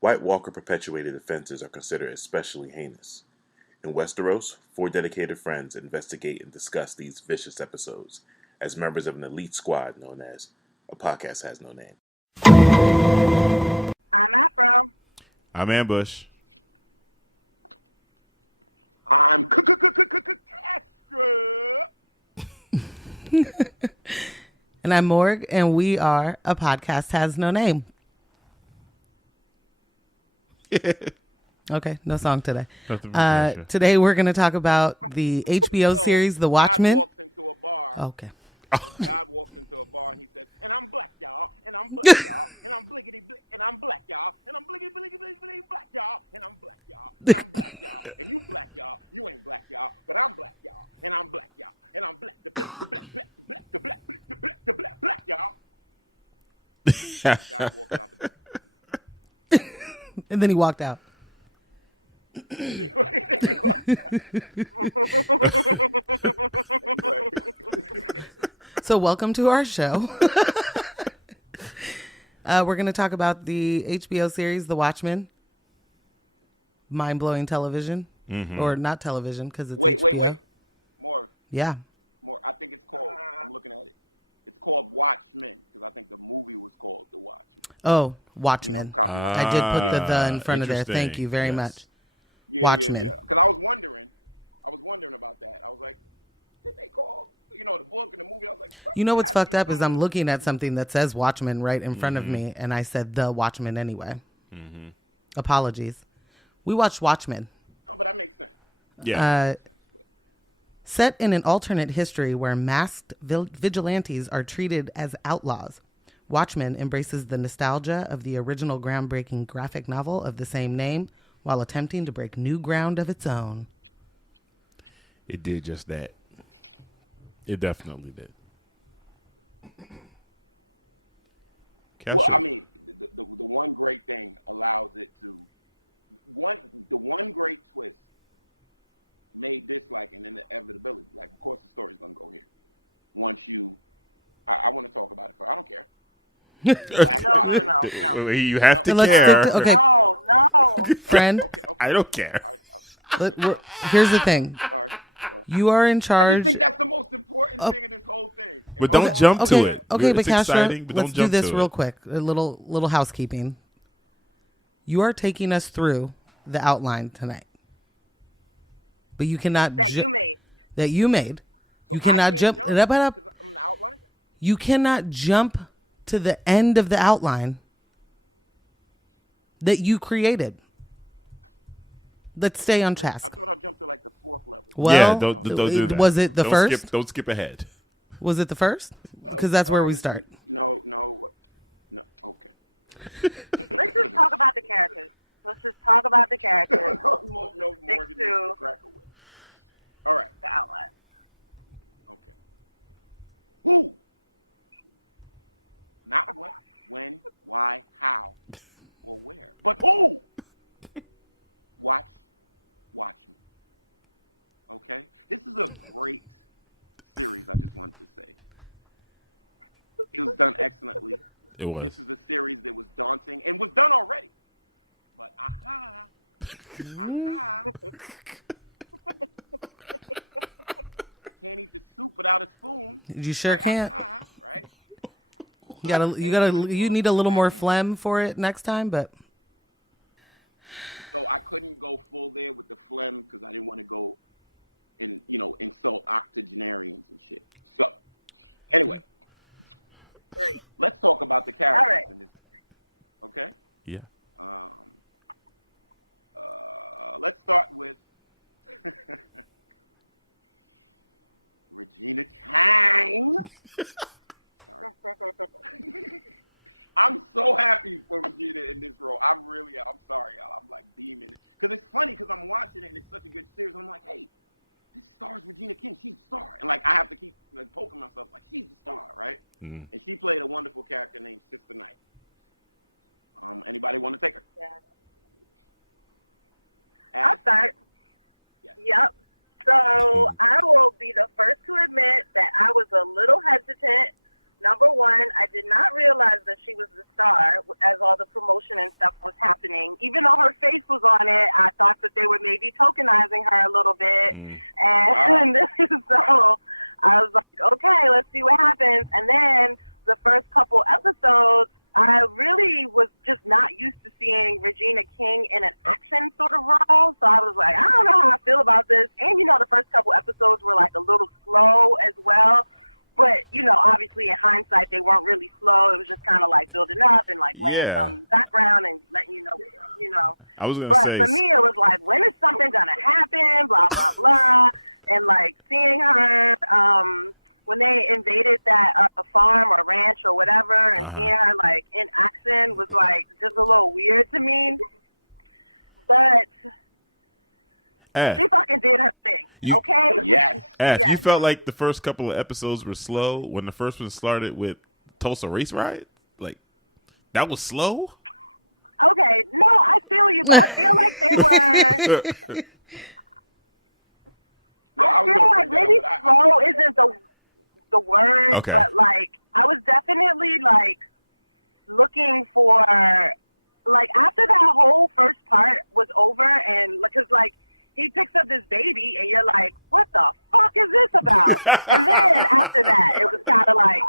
White Walker-perpetuated offenses are considered especially heinous. In Westeros, 4 dedicated friends investigate and discuss these vicious episodes as members of an elite squad known as A Podcast Has No Name. I'm Afro. I'm Ambush. I'm Castro. And I'm Morg, and we are A Podcast Has No Name. Okay, no song today. Today we're going to talk about the HBO series, The Watchmen. God walks into a bar. Okay. God walks into a bar and he says, and I'm black, y'all, and I'm black, y'all, and I'm blickety blick, and I'm black, y'all, and I'm blickety blickety blickety black, y'all, and I'm black, y'all, and I'm black, y'all, and you black, y'all, you ain't black, y'all, but I'm black, y'all, and I'm black, y'all, and I'm black, the black, the black, black, the black, the black, the black, the black, black, y'all. God walks out the door. And then he walked out. So welcome to our show. We're going to talk about the HBO series, The Watchmen. Mind-blowing television. Or not television, because it's HBO. Wait. More. Yeah. More. I think it's called, I'm looking at it. It's called Watchmen, because I think the movie was called The Watchmen. Oh, Watchmen. You know, copyright. I did put the in front of there. Thank you very much. Watchmen. Yeah. Because I was wondering about that. I was like, did they call, the book and the movie? I was like, you know what's fucked up is I'm looking at something that says Watchmen right in front of me, and I said The Watchmen anyway. Apologies. We watched Watchmen. Oh, but that makes sense. Yeah. Set in an alternate history where masked vigilantes are treated as outlaws, Watchmen embraces the nostalgia of the original groundbreaking graphic novel of the same name while attempting to break new ground of its own. It did just that. It definitely did. Well, I mean, the one great thing allows it to the one great twist made this like an inevitability. Like, of course, the story's gonna go here. Once I want to talk about it. I don't care. No. You have to Let's care. stick to, okay. No. Friend, Okay. I don't care. here's the thing. Sorry. You are in I charge. just think that's the most important thing in this whole thing. But don't jump to it. Okay, but It's Castro, exciting, but let's don't do jump this to real it. quick. A little housekeeping. You are taking us through the outline tonight, but you cannot That you made. So You cannot I jump. can't because I'm the outline. You cannot jump to the end of the outline that you created. Let's stay on I task. thought I jumped to like the 4th level. Well, don't do that. Was it the first? Don't skip ahead. Was it the first? Because that's where we start. No. Okay. Let's just talk about the characters. No more Stick to crack away. All right. the outline. Okay. Who? Not what, when, why, how, or where, but who? Watchmen. Okay? This is a great series, I just wanted to say. It was done excellently. It was. This is a series that was daunting and was done already. But can't eat the soup without a spoon. You sure Right? can't. Right? You need a little more phlegm for it next time, but So I couldn't go full there with the phlegm because I didn't want to go and insult octogenarians and shit. So anyway, 3. let's talk about the characters All right. in this. Okay? Yeah. Let's start with Regina King. Sorry. I'm so happy for Regina in this role. I'm sorry, y'all. I'm like beaming. Because it's funny because I'm watching it and it's such a good series. I'm like, hey, this stars Regina King. She's a star. And like I have to keep poking myself like she's the star, right? Mm. And she played a wonderful character named Sister Night. Anybody want to take her? Yeah. Alice? I'll start. Yes. Yep. So I will be the first to admit that I was a little hesitant Number one, I did not realize that she was the star as all the promotion and stuff was happening. Even though her face was on it, I thought that they were maybe tokenizing her a little bit. And so I was like, okay, let's see what happens. And then the first couple episodes, I really was just not used to seeing Regina King in an action sort of role. So I was like, I don't know how I feel about this. And, you know, the first couple episodes were like a little slow as well. But, you know, obviously in hindsight, they weren't really slow. It was just kind of like building up and like laying some background and letting you know. I was going to say. But for me, it was like, when is something going to happen? Blah, blah, blah. And like seeing her, when they invaded that farm or ranch or whatever and seeing her like in action was like just a little weird to me. But she fucking did her thing. Okay? Yes. You felt like the first couple of episodes were slow when the first one started with Tulsa Race Riot? Like, that was slow? Okay. No, I feel you, but I feel like they were... I feel like maybe slow isn't the word, but like I was definitely like looking for like after that whole first part was over and because like he picks up this baby and you're like, what the fuck is this about? And then after that it was kind of like,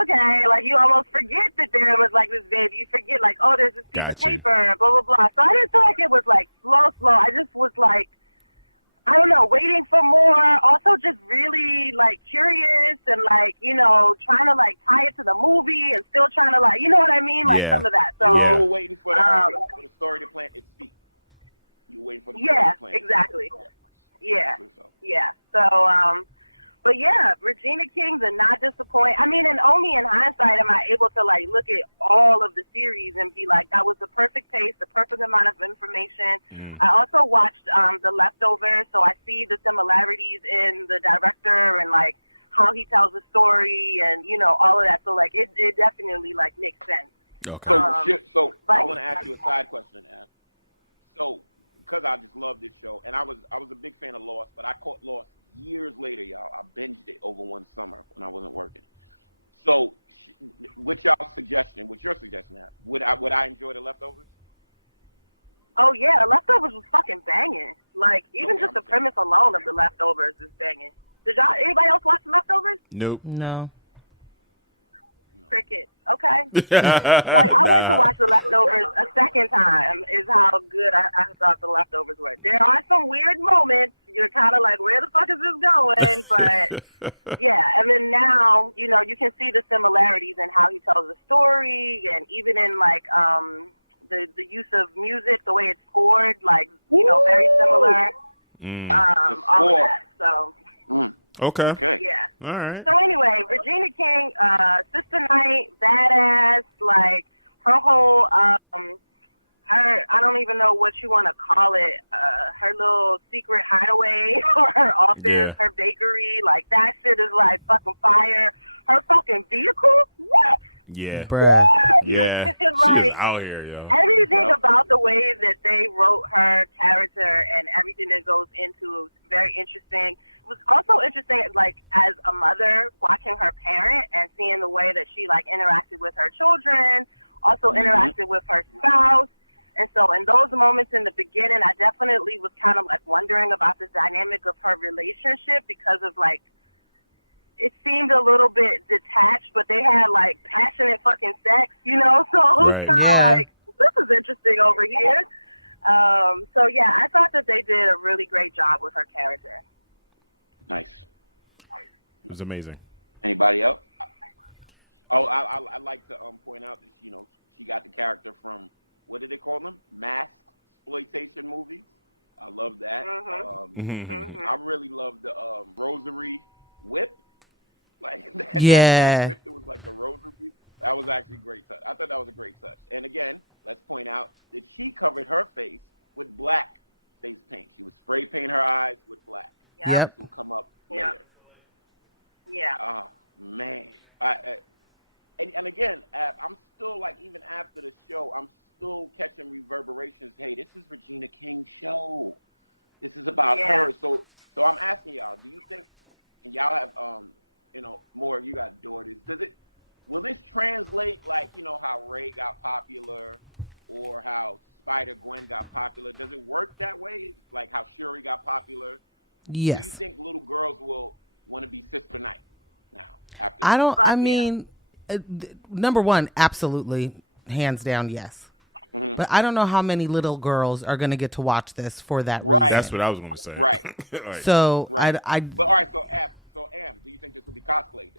okay, like you almost forget that there was like this baby. You forget like, oh, there's this piece of paper, blah blah blah. So I didn't feel like it was like slow. I just was like, I don't know, waiting for more, also just really, like, curious and, like, you know, trying to, like, tie it to the movie and still trying to, like, you know what I mean? Like, some of that. So you were waiting for the story to plant its feet. You were waiting for the story to plant its feet. Exactly. Yeah. So, but, yeah, Regina King did not disappoint. I mean, and only in hindsight am I able to, like, look at all of the series and be like, that was the perfect pace, the perfect amount of information. I also watched The Leftovers, so I see the similarities in the director and, like, how he tells the story and, you know, all of that. So, like, it definitely, like, makes sense. Okay. So I want to ask you a side question, Ann. So, because I just love this show, and I was a big fan of Lost, but I caught Lost years later, y'all. I binged it over one summer when I wasn't working. So, what's your suggestion, would I enjoy The Leftovers? Oh, yeah, The Leftovers was fucking banging. Like, even just the premise alone of The Leftovers is banging. Anybody else watch The Leftovers? Nope. No. Cricket. Okay. Like, I went to watch The Leftovers a second time is how good I thought The Leftovers were. There are some weird moments. You're kind of like, where the fuck is this going? But, yeah. And then now, you know, you can see the similarities in how he tells the story and even in, like, the use of music, the way it's scored, like, you know, very similar. All of that. So... Okay. Yeah. All right. So anyway, Regina King, Sister Night, badass, like her whole, her, I don't even know what you want to call it, her little secret hideaway or her office, her bakery, like that shit is like fucking fire. Her fucking vehicle, what? Yeah. Bruh. Yeah. Like, she's out here, yo. everything about the way that they wrote her character and everything that goes into it was very interesting. It was also interesting, like, as a mother, watching her parent and seeing the way that she, like, interacted with her children, also interacted with her spouse. And so in those moments in the beginning, I definitely was kind of, like, wondering about the dynamic of her relationship because of, like, it seemed a little bit detached, but they had, like, passionate fucking sex, you know? So it was kind of like, this is interesting over here. So, yeah, I thought that they did a really great job with her character. Nice. It was amazing. Anybody else? Oh, I like to point out that, you know, she got the character from, what did they call them? Mass exploitation movies. I love that. I really love the rosary whip. Like that whip that was like the rosary. That was actually a great touch. I thought that was a great touch. And again, let's point out that she covered her face with black face paint. She was spray painting her eyes with black. Yep. This will come up later. Yeah. Oh, man. And again, I'm still, like, even after the show, I'm still catching reverberations. Hey, this is Regina King's show. This is about her. So I'm asking y'all, do you think, and y'all have more you got daughters. Will this translate like, how Ray got popular or how Spider-Gwen got popular? Does it work that way? Like how Shuri got popular? Yes. Do you think little girls will want to be Sister Knight now? Number one, absolutely, hands down, yes. Mm-hmm. But I don't know how many little girls are going to get to watch this for that reason. That's what I was going to say. Right. Right. So, right. But all right, so Am, do you think this will be cosplayed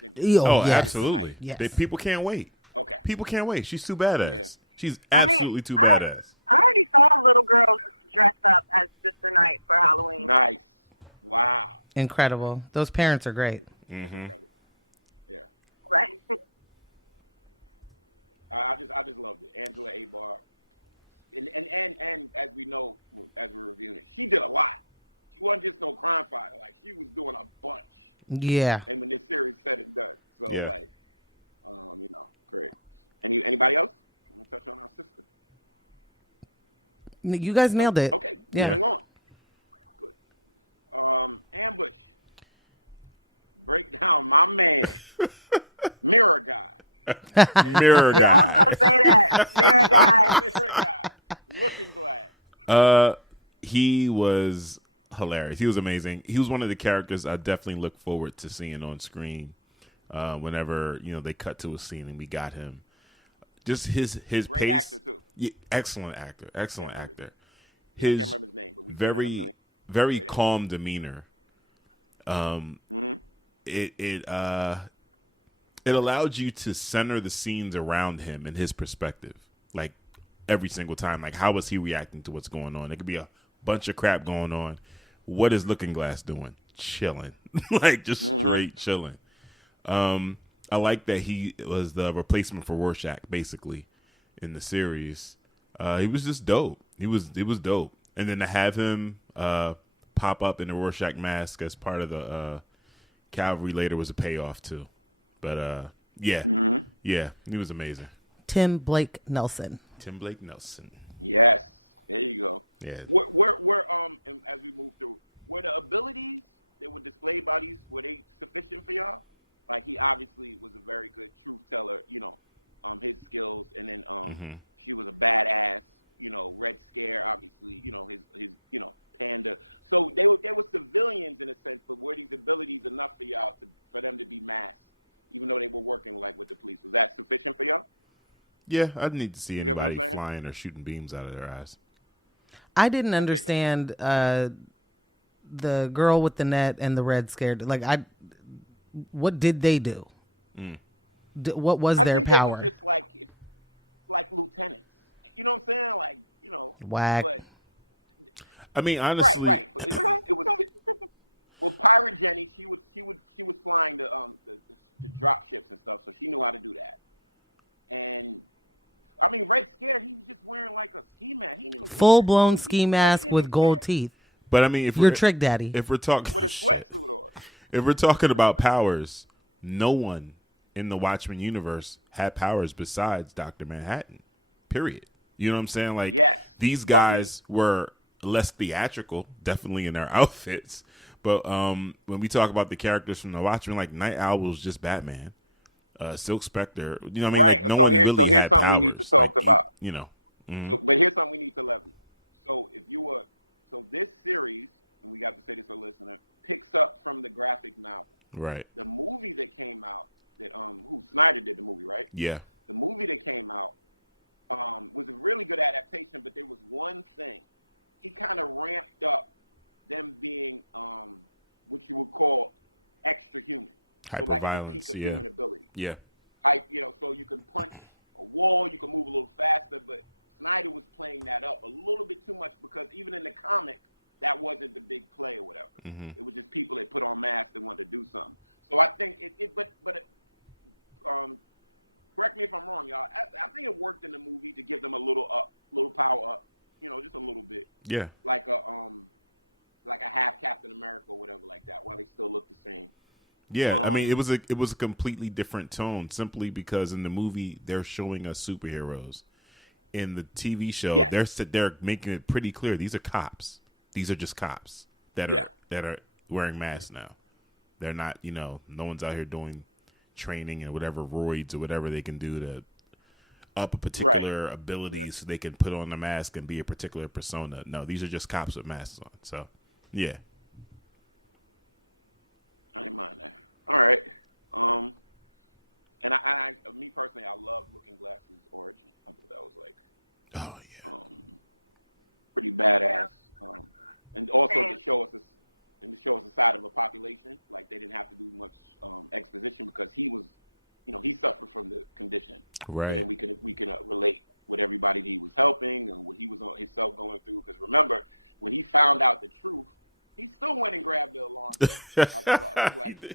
then? Yes. Absolutely. Yes. People can't wait. Okay. People can't wait. She's too badass. Yeah. She's absolutely too badass. I already saw little girls dressed up as Sister Knight for Halloween. Nice. Wow. Incredible. Those parents are great. Mm-hmm. Yeah. Right. I just loved it. Angela Abar. And as we know, as we're reviewing it, she did a lot. She wasn't just no crime fighter. Like, she was doing a bunch. Yeah. And when this series said and done. So, great. Anybody else? I'm going to touch on our sister. You guys nailed it. Okay. Moving on. Good. Ambush. Break down my man. Mirror Guy. Mirror Guy. Yeah, I was going to say that. Mirror Guy. Mirror Guy. Looking Glass. He was hilarious. He was amazing. He was one of the characters I definitely look forward to seeing on screen. Whenever they cut to a scene and we got him, just his great pace. Actor too. Yeah, excellent actor. I can't remember his name, but we very calm demeanor. It allowed you to center the scenes around him and his perspective, like every single time. Like, how was he reacting to what's going on? There could be a bunch of crap going on. What is Looking Glass doing? Chilling, like just straight chilling. I like that he was the replacement for Rorschach, basically, in the series. He was just dope. He was dope. And then to have him pop up in the Rorschach mask as part of the cavalry later was a payoff too. But yeah, he was amazing. Tim Blake Nelson. Yes, there you go. Yeah. Where as we move through, were the abilities that were displayed by these, were they sufficient for y'all? Like, he obviously was a very good truth teller, his skills, and then she was a badass, Red Scare, obviously, his Panda. So they were civilians in a sense, but were these abilities enough for y'all for them to be masked, even though they were working like with the police? Was that sufficient for y'all? Yeah, I'd need to see anybody flying or shooting beams out of their eyes. I didn't understand the girl with the net and the Red Scare. Like, what did they do? What was their power? I think they were just like lieutenants. You know what I'm saying? Like, whack. But, I mean, honestly, right. But it was well, Pirate Jenny. She was flying the drop ships and stuff, so she knew how to do that. And I mean, Red Scare, he was just wearing like a ski mask. He full blown ski mask with gold teeth. But I mean, if you're Trick Daddy, if we're talking with a sweatsuit on. If we're talking about powers, no one in the Watchmen universe had powers besides Dr. Manhattan, period. You know what I'm saying? Like, yes. These guys were less theatrical, definitely in their outfits. But when we talk about the characters from the Watchmen, like Night Owl was just Batman. Silk Spectre, you know what I mean? Right. Like, no one really here's had something powers. we need to talk about. But here's something we need to level. So this series, and we got to say this to a listener, picks up from the graphic novel. Right. The movie that came out, that Snyder did the movie, right? Yeah. The movie that came out was a really good adaptation, but there was one thing. He kind of ramped up them being what you would call extra human. So like at the peak of human ability. Yeah. So you can punch a wall, you can move a little faster, but Snyder was playing that up a little bit too much because even in the comic, that wasn't the big play or whatever. Mm-hmm. It was just people that put on masks and wanted to do something. So I think correct me if I'm wrong, y'all. I think it worked in the movie to give them a little power up, just a little bit. Yeah. Like a half Captain America or whatever like that, while they still look the same. Yeah, I mean, it was a completely different tone simply because in the movie they're showing us superheroes. In the TV show, they're making it pretty clear these are cops. These are just cops that are wearing masks now. They're not, no one's out here doing training and whatever roids or whatever they can do to up a particular ability so they can put on a mask and be a particular persona. No, these are just cops with masks on. So, yeah. I didn't mind that. All right. And me personally, I love Looking Glass's origin. I thought that was pretty badass. And also to show us the side of a population, like they didn't have to do much exposition because he was, he suffered from the condition. Right. And then we can relate with everybody that he was helping and what he was himself going through. Because remember, when he found out the truth, he still went and grabbed the alarm.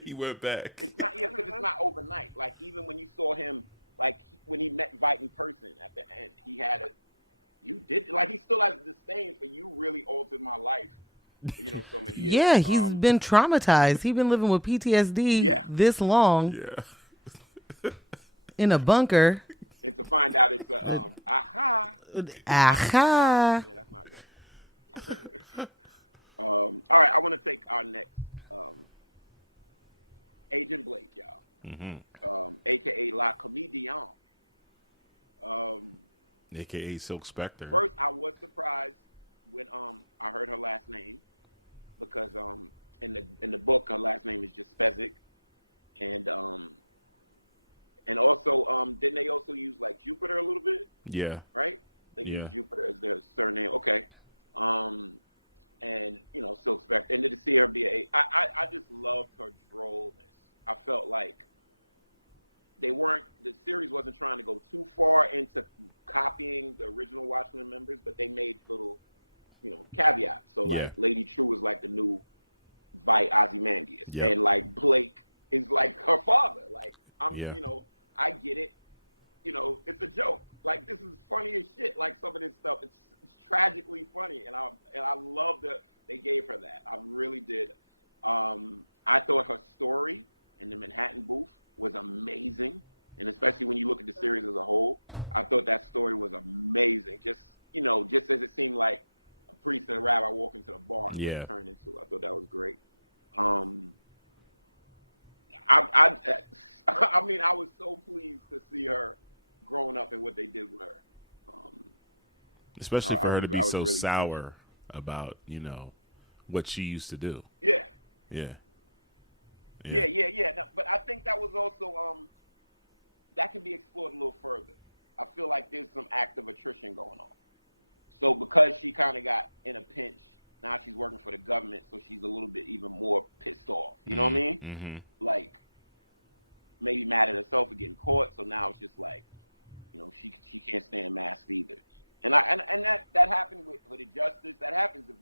He went back. It's not because it's not overnight. Like even when you saw him, like when he met Vite in person at the end, he had he still has disdain for you. Really altered my life. So many years. Yeah, he's been traumatized. He's been living with PTSD this long. Yeah. In a bunker. And to find out it's aha. Aha. Yeah, that's not good. All right, I want to take our next Agent Blake, y'all. Mm-hmm. AKA La Comedienne. AKA Silk Spectre. First, I was surprised when I heard her last name because in the book her last name is just Spezzic, and also didn't they also use like Jupiter a little bit? Yeah. Right. They use Jupiter as their surname. Okay. And Silk Spectre, and to see her be I just loved her drollness. I felt like the series wasn't trying to go too far into copying the original Watchmen members, but they made little, caveats. So like Lady True was like the new Vite Ozymandias, and like Blake is like her father. Like I get it. It's a joke. Like this is funny as shit. Like some of this stuff, it's tragically funny, and I love that they gave her that. I really did. I thought her story in the Manhattan booth was amazing, and especially when you look at the series as a whole, I thought that story was amazing. Just as it seemed like a priest and a rabbi walk into the bar and what it turned into. I thought that was great. I mean, I was so pleased to see her growing up and what they did with her. Especially for her to be so really sour about, what she used to do. Yeah. Yeah. No, but I think that was also, that can be explored a little further. I feel like there's some active attrition going on. So because she kind of got in a pinch, now she's working for the government, so she's a little bit even more pissed off. You know what I mean? Mm-hmm. Like, maybe mad at herself for getting caught, so now it's just like, she can't stand masks either. And that happened with the justice. That happens if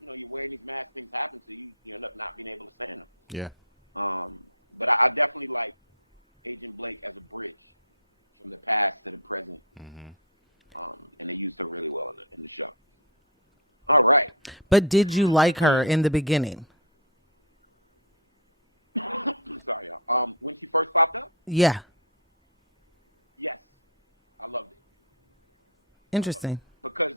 you're wearing these masks. Things happen to you. You end up not being able to stand them. Yeah. But I definitely like Agent Blake as a bridge from the past to the present. Mm-hmm. And they used her really well in the show. All right. But did you like her in the beginning? Sorry, y'all. When she first popped up? Yeah. Yes. I loved it. Interesting. Because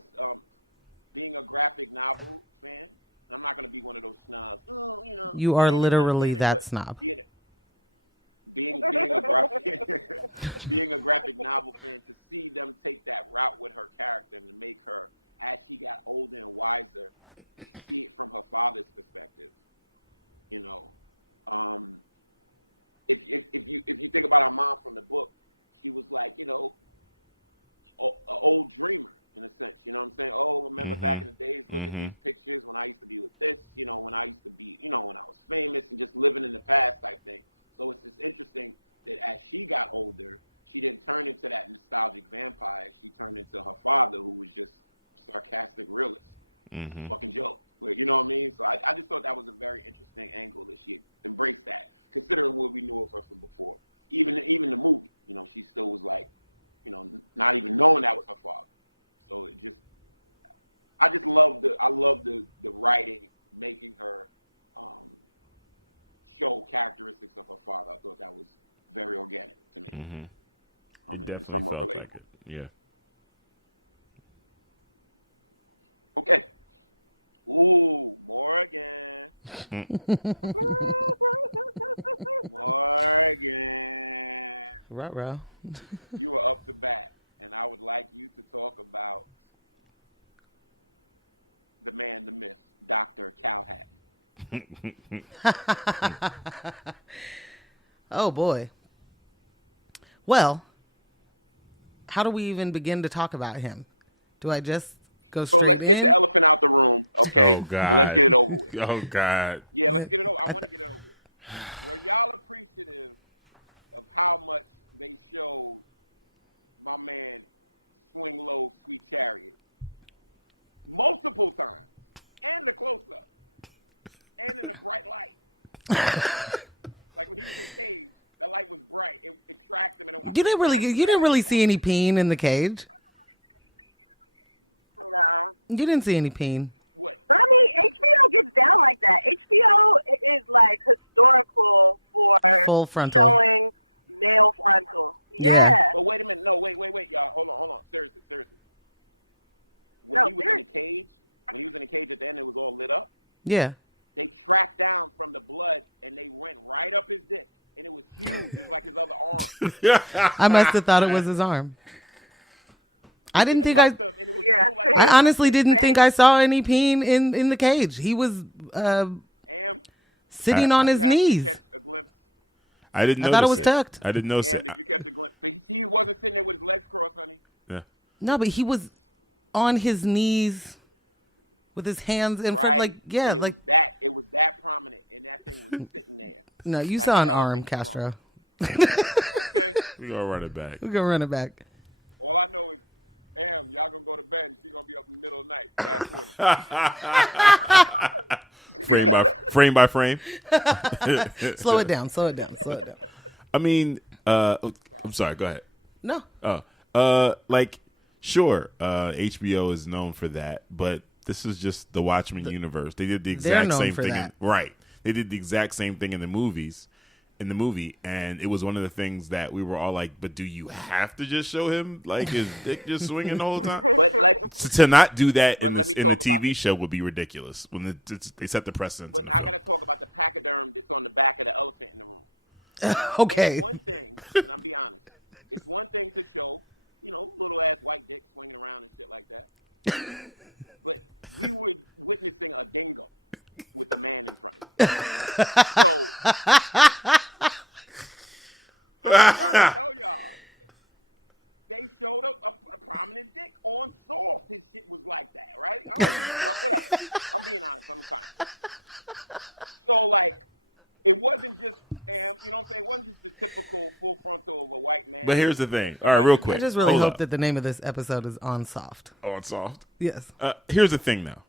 being a graphic novel fan, I'm not going to be one of those snobs. You are literally that snob. Being a graphic novel fan, to see them take that route with her character and to make her, as she got older and wiser, see it from her father's perspective. If you think about her mom from the book, she was like, an old dreamer in a sense. You know what I'm saying? Oh, remember back in the days, look at these pictures when I used to be with this, when I used to be, when I was famous and just living in the past type thing. So it's just interesting that as she got older, she didn't turn into that nostalgic vampire. She turned into her father, who was just a sarcastic realist. Fucking joke. You know what I mean? So I just thought that was a very interesting angle that she embraced that, considering what we knew of her from before. Even the movie, she still was like, not even knowing that was her father. So I love the writing, making her show characteristics of her father. I thought that was very organic to me. Definitely somewhat felt relatable. like it. Yeah. Okay. Ooh, Morgan. Morgan. Ruh-roh. You are up to bat, and I would like you to talk about the man, the myth, Dr. Calhat. Oh, boy. Well, how do we even begin to talk about him? Do I just go straight So let's get the elephant out the room, okay? Oh, God. And let's get it over with. Oh, God. Yeah, let's get it over. I want to get it over with. Were y'all appreciative of how much they showed my man Swing Low, Sweet Chariot? Multiple times. And the close-up. And in the bright light. Like when he was in cage, the light was bright. It tracked him. And You didn't really see any peen in the cage. No. You didn't see any peen. What? But I mean, HBO gets down like that. HBO is like historical for Full frontal. showing male frontal. Yeah. But wait a minute. No, wait, y'all. Hold on. Seriously. When he was in the cage at the end, it was all lit up. Yeah. They tracked down from the blood and they went right up his dick. And it was huge. It was like his other arm. I must have thought it was his arm. I didn't think I honestly didn't think I saw any peen in the cage. He was sitting on his knees. Catch a glimpse. I didn't know. I thought it was tucked. I didn't know. Did you catch a glimpse? He wasn't sitting there with his legs crossed, honey. Yeah. No, but he was on his knees with his hands in front, like it was that prominent, and that thing was sitting there. No, you like saw an arm, Castro. Okay, we're gonna run it back. We're gonna run it back. All I know is, y'all gonna go to bed, and she's gonna be up in the middle of the night. Fast forward. frame by frame. Slow it down. I mean, I'm sorry. Go ahead. No. Sure, HBO is known for that, but this is just the Watchmen universe. They did the exact same thing. Right. They did the exact same thing in the movie, and it was one of the things that we were all like, but do you have to just show him like his dick just swinging the whole time? But to not do that in the TV show would be ridiculous when they set the precedent. But I got to talk about the pachyderm that's on the back of the elephant in the room. Okay. And it's one thing, and I'm be honest, it's one thing to show, little ass white dick swinging around and shit like that. But we were witnessing a dingo with a man in front of him. So I'm trying to tell y'all, they showed up a prominent dick on soft. His shit was like that, right? I don't fuck whatever. I'm being honest. I'm fine. So it wasn't just, you know what I'm saying? It wasn't just the typical full frontal of a white man. But here's the thing. All right, real quick. I just really hope that the name of this episode is On Soft. On Soft? Yes. Here's the thing, though.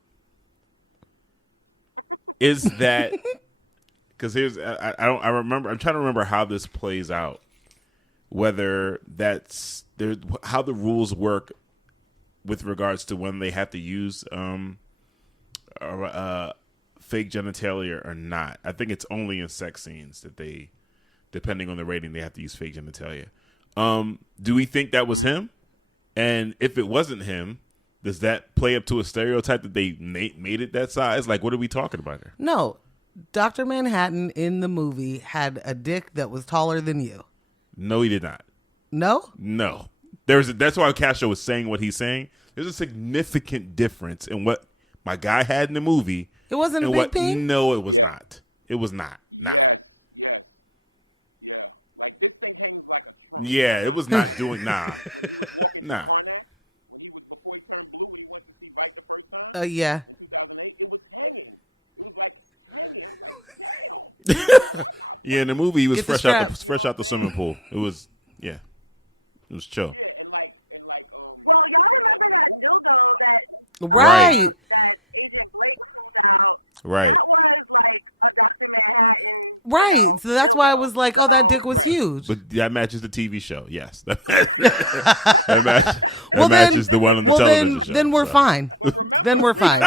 Is that, because I remember, I'm trying to remember how this plays out. Whether how the rules work with regards to when they have to use fake genitalia or not. I think it's only in sex scenes that they, depending on the rating, they have to use fake genitalia. Do we think that was him? And if it wasn't him, does that play up to a stereotype that they made it that size? Like, what are we talking about here? No. Dr. Manhattan in the movie had a dick that was taller than you. No, he did not. No? No. That's why Castro was saying what he's saying. There's a significant difference in what my guy had in the movie. It wasn't a big peen? No, it was not. It was not. Yes. Yeah. Like, this thing hangs like a trunk. Yeah, it was not doing, When he was walking through Karnak, before he turned blue, when he went to see Vite the first time, yeah, in 2008, it was hanging. It was like hanging. I was like, damn. Yeah, in the movie, he was fresh out the swimming pool. It was, it was chill. Yeah, and well, y'all remember that dildo that Agent Blake pulled out? Right. That was like a Dr. Manhattan. Right. So that's why I was like, oh, that dick was huge. But that matches the TV show. Yes. that matches the one on the television show. Then we're fine. Then we're fine.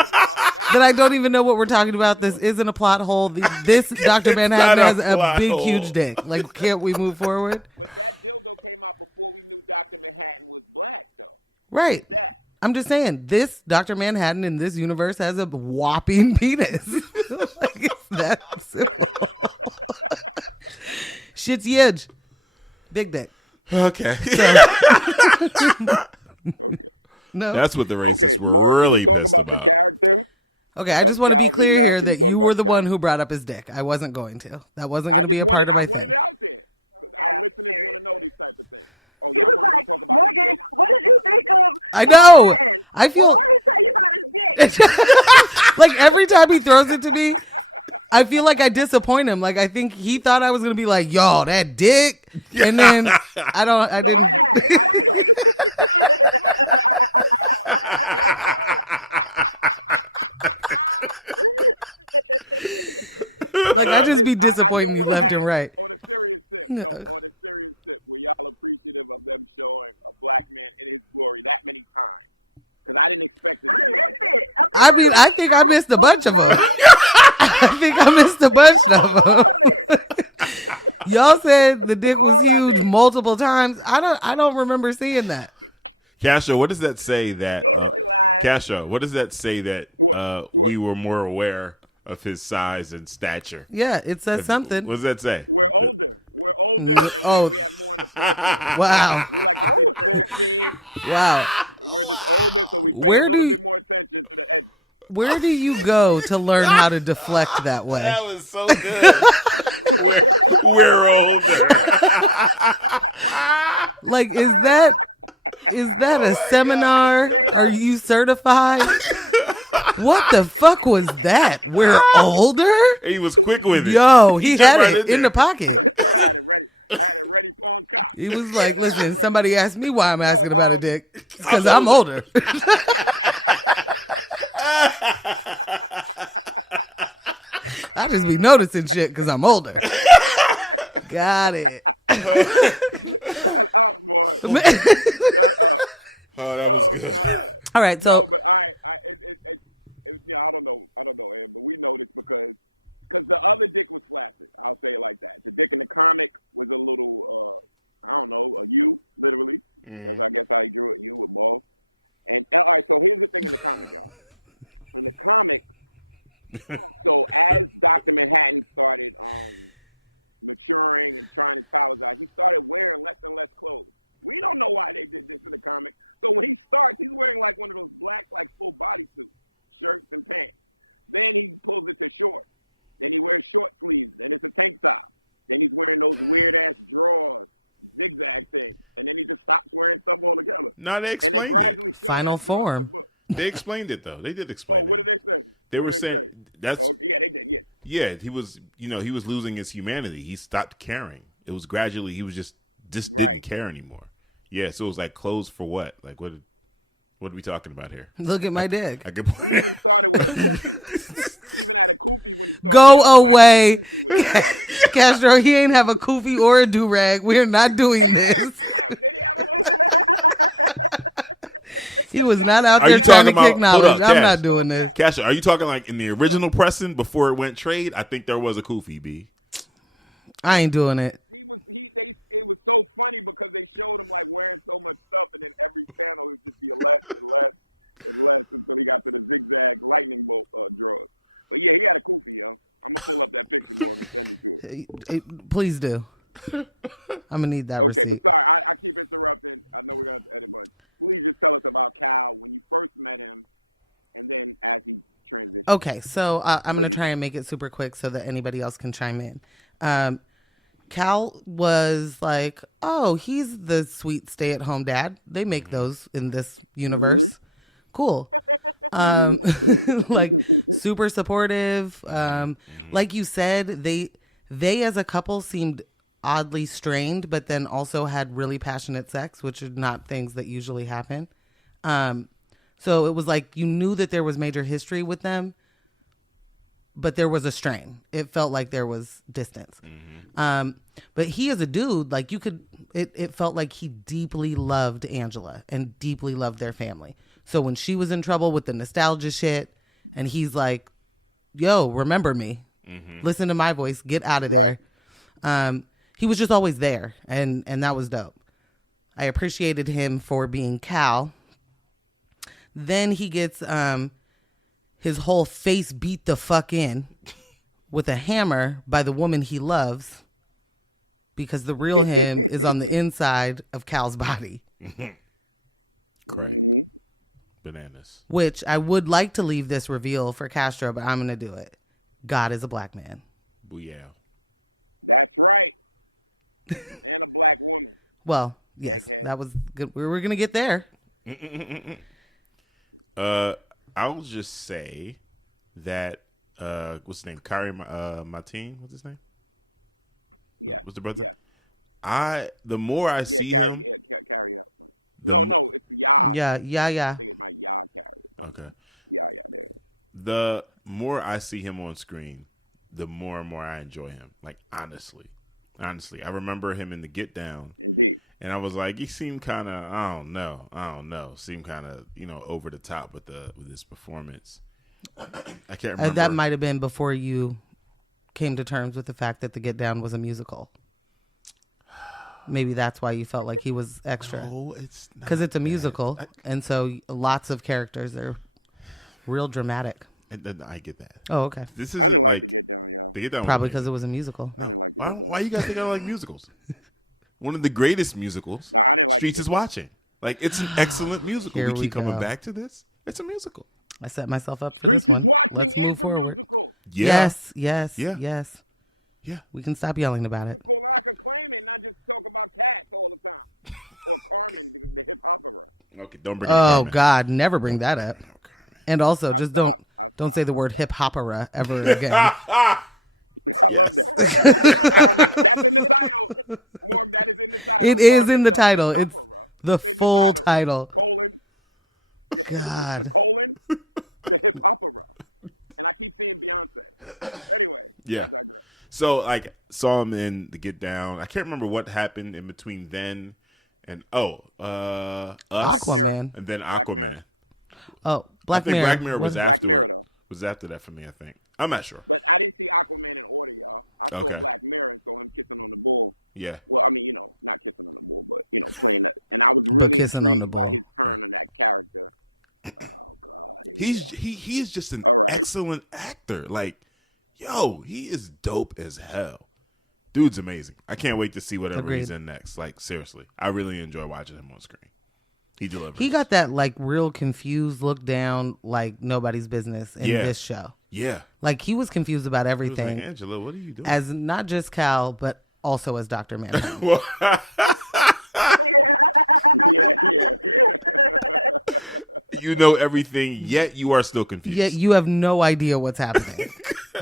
Then I don't even know what we're talking about. This isn't a plot hole. This Dr. Manhattan has a big, huge dick. Like, can't we move forward? But that dildo came out before we knew Dr. Manhattan was black, though. Right. I'm just saying, this Dr. Manhattan in this universe has a whopping penis. Like, it's That's shit's huge. Big dick. Okay. Okay. No. That's what the racists Okay, were more really can you talk pissed about the character? Okay, I just want to be Calvin clear now? here Can you that talk you were about the one Calvin? who brought up his dick. I wasn't going to. That wasn't going to be a part of my I wanted thing. it out there. Our listeners want to know these type of things. Oh, He y'all was want to like, talk about Morgan, this? what did you think of? I know. Martin? I feel- Well, let me tell you about his dick. Like every time he throws it to me, I feel like I disappoint him. Like I think he thought I was gonna be like, "Yo, that dick," and then I don't. I No, didn't. Like I just be disappointing me left and right. On a serious tip, on a serious tip, were y'all appreciative of them showing a black man in his glory that many times? Because I didn't expect it. I missed it. I mean, I think I missed a bunch of them. I think I missed a bunch of them. Y'all said the dick was huge multiple times. I don't remember seeing that. Castro, what does that say that? Castro, what does that say that we were more aware of his size and stature? Yeah, it says something. What does that say? We're older, and we have more in the peripheral. Wow. We like to see the full scene. Wow. We're just older, so we pay a little bit more attention to the edge. Where do you go to learn how to deflect that way? That was so good. We're older. Like, is that a seminar? Are you certified? What the fuck was that? We're older? He was quick with it. Yo, he had right it in the pocket. I had it ready for on cop. He was like, listen, somebody asked me why I'm asking about a dick. Because I'm older. I just be noticing shit because I'm older. Got it. Shut up, boy. Shut up. Oh God. All right, so no, but I don't know, Ed, but we know this because the other dick was flaccid. I'll say it like that. The dick in the comic was a little, I don't know, a U, literally. That's I guess how he drew it, U with balls. And all right, so here's the thing in the comic, y'all. In the comic, so as Dr. Manhattan started maturing and trying his powers out, he started wearing less and less clothes. We don't know why they did this in the comic. So when he starts, he's wearing like one of those black, like full bodysuits, shirts and pants. Then he pulls it to shorts. Then he wears short sleeves. Then it's a tank top. Then he's wearing those weird ass drawers, zigzag things. And then he just stops wearing stuff altogether. No, they explained and they gradually show Final that throughout form. the book. They explained it though. They did explain. Oh, what did they say? They were saying that's. Oh, yeah, they did. Yeah. Yeah, he was. He was losing his humanity. He stopped caring. It was gradually. He was just didn't care anymore. Yeah, so it was like clothes for what? Like what are we talking about here? look at my dick. He even started with a kufi. He even had a kufi when he started. Go away. Castro, he ain't have a kufi or a do-rag. We're not doing this. He was not out there trying to kick knowledge. I'm not doing this. Castro, are you talking like in the original pressing before it went trade? I think there was a kufi, B. I ain't doing it. It was so funny because they showed him like wearing so much stuff, and then every panel would just be less and less and less until he got to the zigzag lightning bolt drawers. But yeah, he had a kufi, yo. I'm gonna pull up that picture, Morgan, and send it to it. Please do. I'm gonna need that. Okay, receipt. but sorry, I keep interrupting. I know we're gonna have to edit, but please just tell us about Cal when you first met him, and then as he transitioned. Okay, so I'm gonna try and make it super quick so that anybody else can chime in. Cal was like, oh, he's the sweet stay-at-home dad. They make those in this universe. Mm-hmm. Cool. Like super supportive. Like you said, they as a couple seemed oddly strained, but then also had really passionate sex, which are not things that usually happen. So it was like you knew that there was major history with them, but there was a strain. It felt like there was distance. Mm-hmm. But he as a dude, like it felt like he deeply loved Angela and deeply loved their family. So when she was in trouble with the nostalgia shit and he's like, yo, remember me, listen to my voice, get out of there. Right. He was just always there. And that was dope. I appreciated him for being Cal. Then he gets, his whole face beat the fuck in with a hammer by the woman he loves because the real him is on the inside of Cal's body. Great. Bananas. Which I would like to leave this reveal for Castro, but I'm going to do it. God is a black man. Booyah. That's right. And a black woman. Well, yes, Egghead. that was good. We were going to get there. I'll just say that what's his name? Kyrie Martin. What's his name? Yeah. What's the brother? Yeah. The more I see him. Carry up. No, it's Yah. Yeah. I think it's my Yah carry. Okay. Yeah, there. The more I see him on screen, the more and more I enjoy him. Like honestly, I remember him in the Get Down. Indeed. And I was like, he seemed kind of, I don't know, seemed kind of, over the top with his performance. I can't remember. That might have been before you came to terms with the fact that the Get Down was a musical. Maybe that's why you felt like he was extra. No, it's not. Because it's a musical, and so lots of characters are real dramatic. I get that. Oh, okay. I didn't like the Get Down, y'all. The Get Down Probably because it was a musical. I didn't like the Get Down. Why you guys think I don't like musicals? One of the greatest musicals. No, I didn't like Streets is Watching. Like, it's an excellent musical. Here We keep we coming go. back to this. It's a musical. I set myself up for Streets this is one. Watching Let's move is a forward. musical. Yeah. Yes. Yeah. Yes. Yeah. We can stop yelling about it. Musical, I can claim it, not just talk about cats all the time. Or Carmen, the hip opera. Okay, don't bring it Oh up. God, never bring that up. And also, just don't say the word hip opera ever again. I love that. Carmen, that's in the title. Morg, that is in the title. It is Carmen, in the title. hip It's opera. the It's in full title. Colon. Yeah, God. the colon. The hip opera. And I keep seeing Beyonce. Anyway, Yeah. I digress. So, like, saw him in the Get Down. I can't remember what happened in between then and Us, Black Mirror. Aquaman. and then Black Aquaman. Mirror. Oh, I Black think Mirror. Black Mirror was Black after. Mirror, though. Was after that for me, I think. I'm not sure. But I didn't see Aquaman in order, y'all. I saw Okay. Black Mirror and saw him kissing on the bull. Yeah. Well, I mean, not kissing on the bull, but, playing that. And I was really kissing on the intrigued by bull. his turn on that character. Oh, God. Here we go. He is just an All right. excellent actor. Like, yo, he is dope as hell. Dude's amazing. I can't wait to see whatever he's Agreed. in next. Like, seriously. I really enjoy watching him on screen. He delivers. He got that like real confused look down like nobody's business in Yeah. this show. Yeah. Like he was confused about He was everything like, Angela, what are you doing? as not just Cal, but also as Dr. Manhattan. Well, Yeah. you know everything, yet you are still confused. Yet you have no idea what's happening.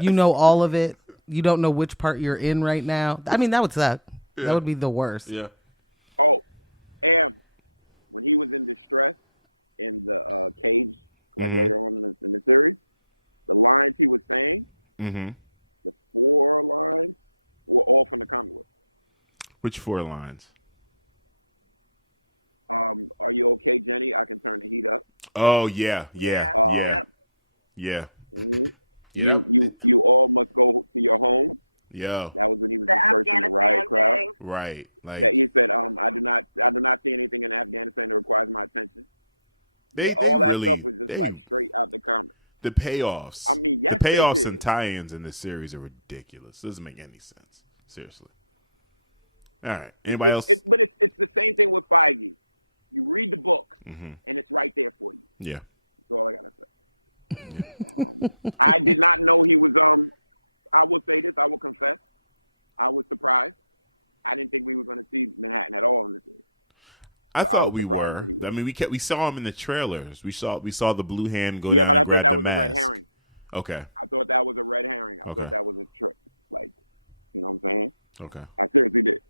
You know all of it. You don't know which part you're in right now. I mean, that would suck. Yeah. That would be the worst. Yeah. Oh, and when he was in distress in the cage, like later on in the series, the lines he was saying, Mm-hmm. the 4 lines, were all from the comic book. Which 4 lines? Are you okay, Jenny? I can turn the heat up. Oh, yeah. Yeah. Yeah. Mhm. Yep. You all must go to your home. Yo. That was when he was The dispersing the riot Afghanistan crowd. thing. Right. Like, That he said, I do not see anything in Afghanistan that requires my attention. they All that really, stuff was just they- like straight out the comics. the payoffs. I mean, yes, the payoffs they and did. tie-ins in this series are ridiculous. Doesn't make any sense. Seriously. All right. Anybody else? But it's the same thing with Feige. You read the book, Mm-hmm. and it's right there for you. Yeah. That's all I gotta say. I did not know he was. I will say this. I will confess. I was surprised. I didn't think we were going to see Manhattan at all in this series. I So I thought was we surprised were. that he was. I mean, we saw him in the trailers. We saw the blue hand go Yeah, down but I and thought grab that the was a red mask. herring. Okay. I thought that was a red herring. I Okay. thought that was a trick. Like, you know what I'm saying? Okay. I seriously did.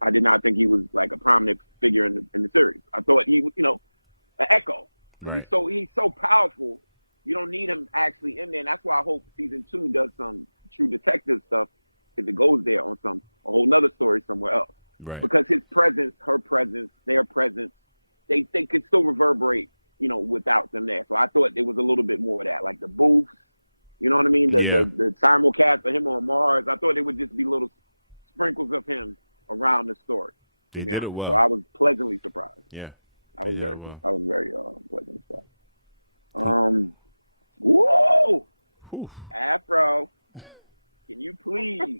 I did not think he was like a prominent figure in the series. I thought he was, an echo. Right. He's so powerful. You don't need him actually in there. And that's why I hope season 2 does some true detective stuff if it goes there on a whole nother story somewhere else. Right. Because his presence, her presence, their presence, they could still reverberate, without them there. So I thought there was a little bit more of that, like the booths, you know what I mean? The simulcast of him on Mars. I thought it would just be little sprinkles of him around the story. They to be did it honest. well. So I was pleasantly surprised. Yeah. I was They did it very pleasantly surprised. Whoa! Whew. Afro. can you please,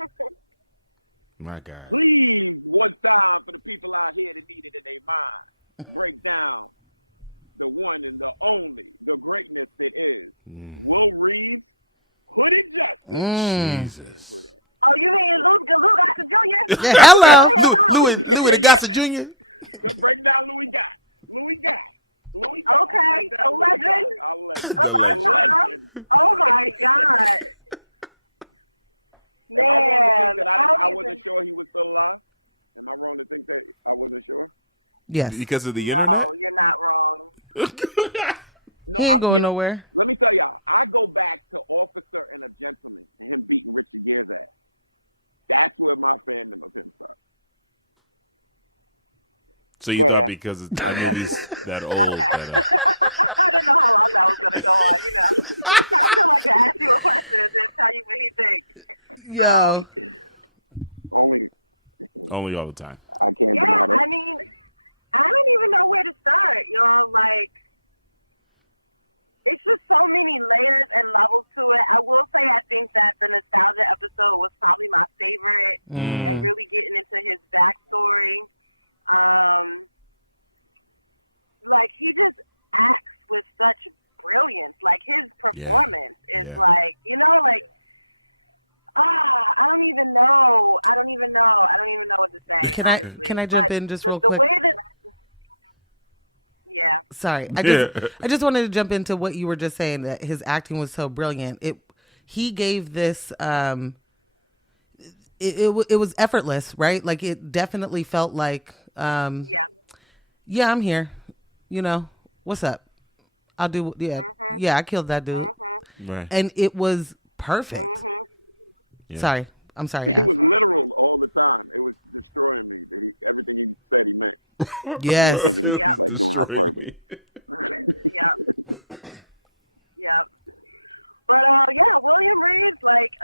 My God. please, one time for the people out here that need it in their mind, break down the one and the only, the greatness that is Will Reed's Hooded Justice. Jesus. Oh, you mean Lou Gossett Jr.? Yeah, hello. Louis the Gossett Jr. So break down Louis Gott. Okay, a legend. Legend. Oh my God. Man, I wasn't sure he was still alive. Am I wrong to think that I wasn't sure? Yes. Because of the internet? No, you're not wrong. No, He ain't going nowhere. Let me tell y'all, I go back to Officer and a Gentleman and him beating Richard Gere's ass. That's where my fandom of him started. So you thought because that movie's that old. I didn't know how long that was going to go on, you know. I feel like I asked you a question and then tell you what he thinks. Yo. Only all the time. I can't Yeah, deny that. I mean, I don't even know where to start, you know, like, it's just so many layers and levels to it. I will say I think that the nostalgia episode was probably my favorite and really getting into his backstory. Like, he just acts with such brilliance. Like, his performance is like, you know, like, I don't even know. I don't even know what to say. Can I jump in just real the quick? way that, yeah. Sorry, I just wanted to jump into what you were just saying, that his acting was so brilliant. He gave this. It was effortless, right? Like, it definitely felt like. Yeah, I'm here. You know, what's up? I'll do. Yeah, I killed that dude, Right. and it was perfect. Yeah. Sorry, I'm sorry. He was literal all the time. It was destroying me. That everything he said, he meant. Yes. Thinking he was like doing on purpose. Yep. But William Reed's, like,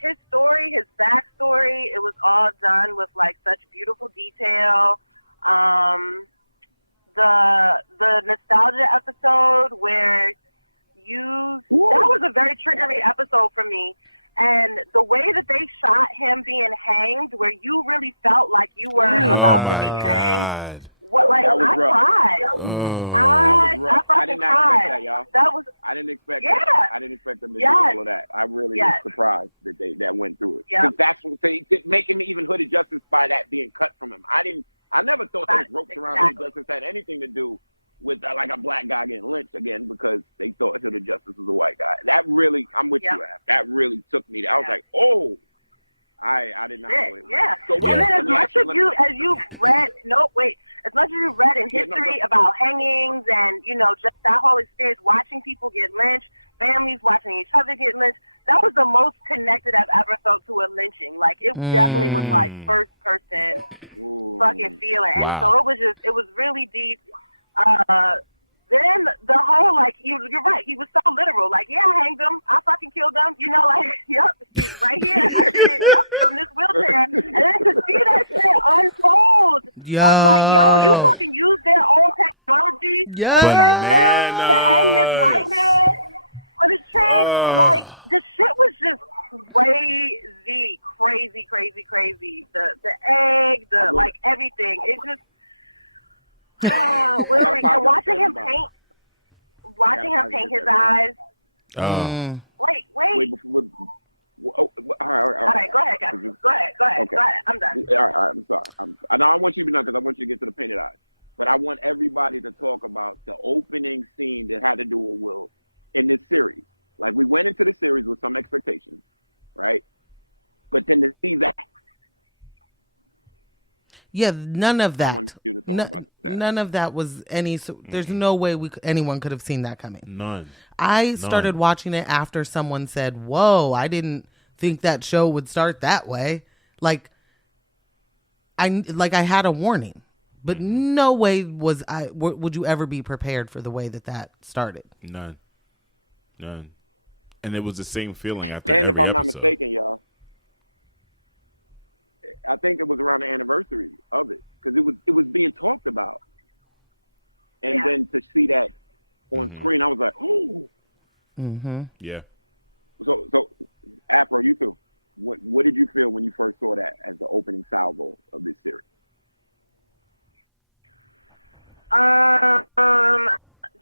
his story, his backstory, it was all done with like such beautiful detail. The nostalgia episode where that was a very triggering episode for me. And the way that they shot him being hanged, where you really felt like you were about to be hanged. What, like, I cried. I fucking cried. That, y'all. That was. I didn't expect Yeah. that. I didn't expect them to do all of that. I really was surprised that that went through it. Because that's what making me even Hooded Justice by that being cut from him. I never thought those ropes around Hooded Justice had anything to do with like a black guy getting lynched again because they thought Hooded Justice was a white guy. That really, I'm with you, Af. That really took me. I was like, oh. I did not know it. Yeah. So and then as much as you read, as much as you read in history about hangings and, you know, just that whole experience, watching people get lynched, families watching each other get lynched, that was the most connected I've ever felt to a lynching. Like, it definitely was like first person fucking feeling. And so it was really deep. Then the whole, like, you're right, he was so literal. Like, yeah, I hanged him. I fucking killed him. You know, like, yep, he's right here. I did it, from this wheelchair. And then to see that shit unfold. Yo. I was like, yo, you fucking use their own technology against them to hang this white man on his train. Like, the shit was just crazy. The egg, like, everything. It just... watching him paint his eyes. Wait. All right, go ahead, guys. Go ahead. Okay. Go ahead. I'm done. All right, I'm sorry. I want you to be done because I want you to get to the painted eyes. But I want everybody to talk about the opening scene that had to do with Will in this series. Like, we went into the series with some expectations, right? But then to see that. Yeah, none of that. I want you to talk about that. None of that was any. There's no way anyone could have seen that coming. None. I started watching it after someone said, "Whoa, I didn't think that show would start that way." Like I had a warning, but no way would you ever be prepared for the way that started. None. And it was the same feeling after and every if I'm not episode. mistaken, y'all, I think it was around the anniversary of it because it was being talked about, and then to see that on screen, I was like, oh. Yeah. So Afro, you too. What did you feel when you first saw that as the opening salvo of this series?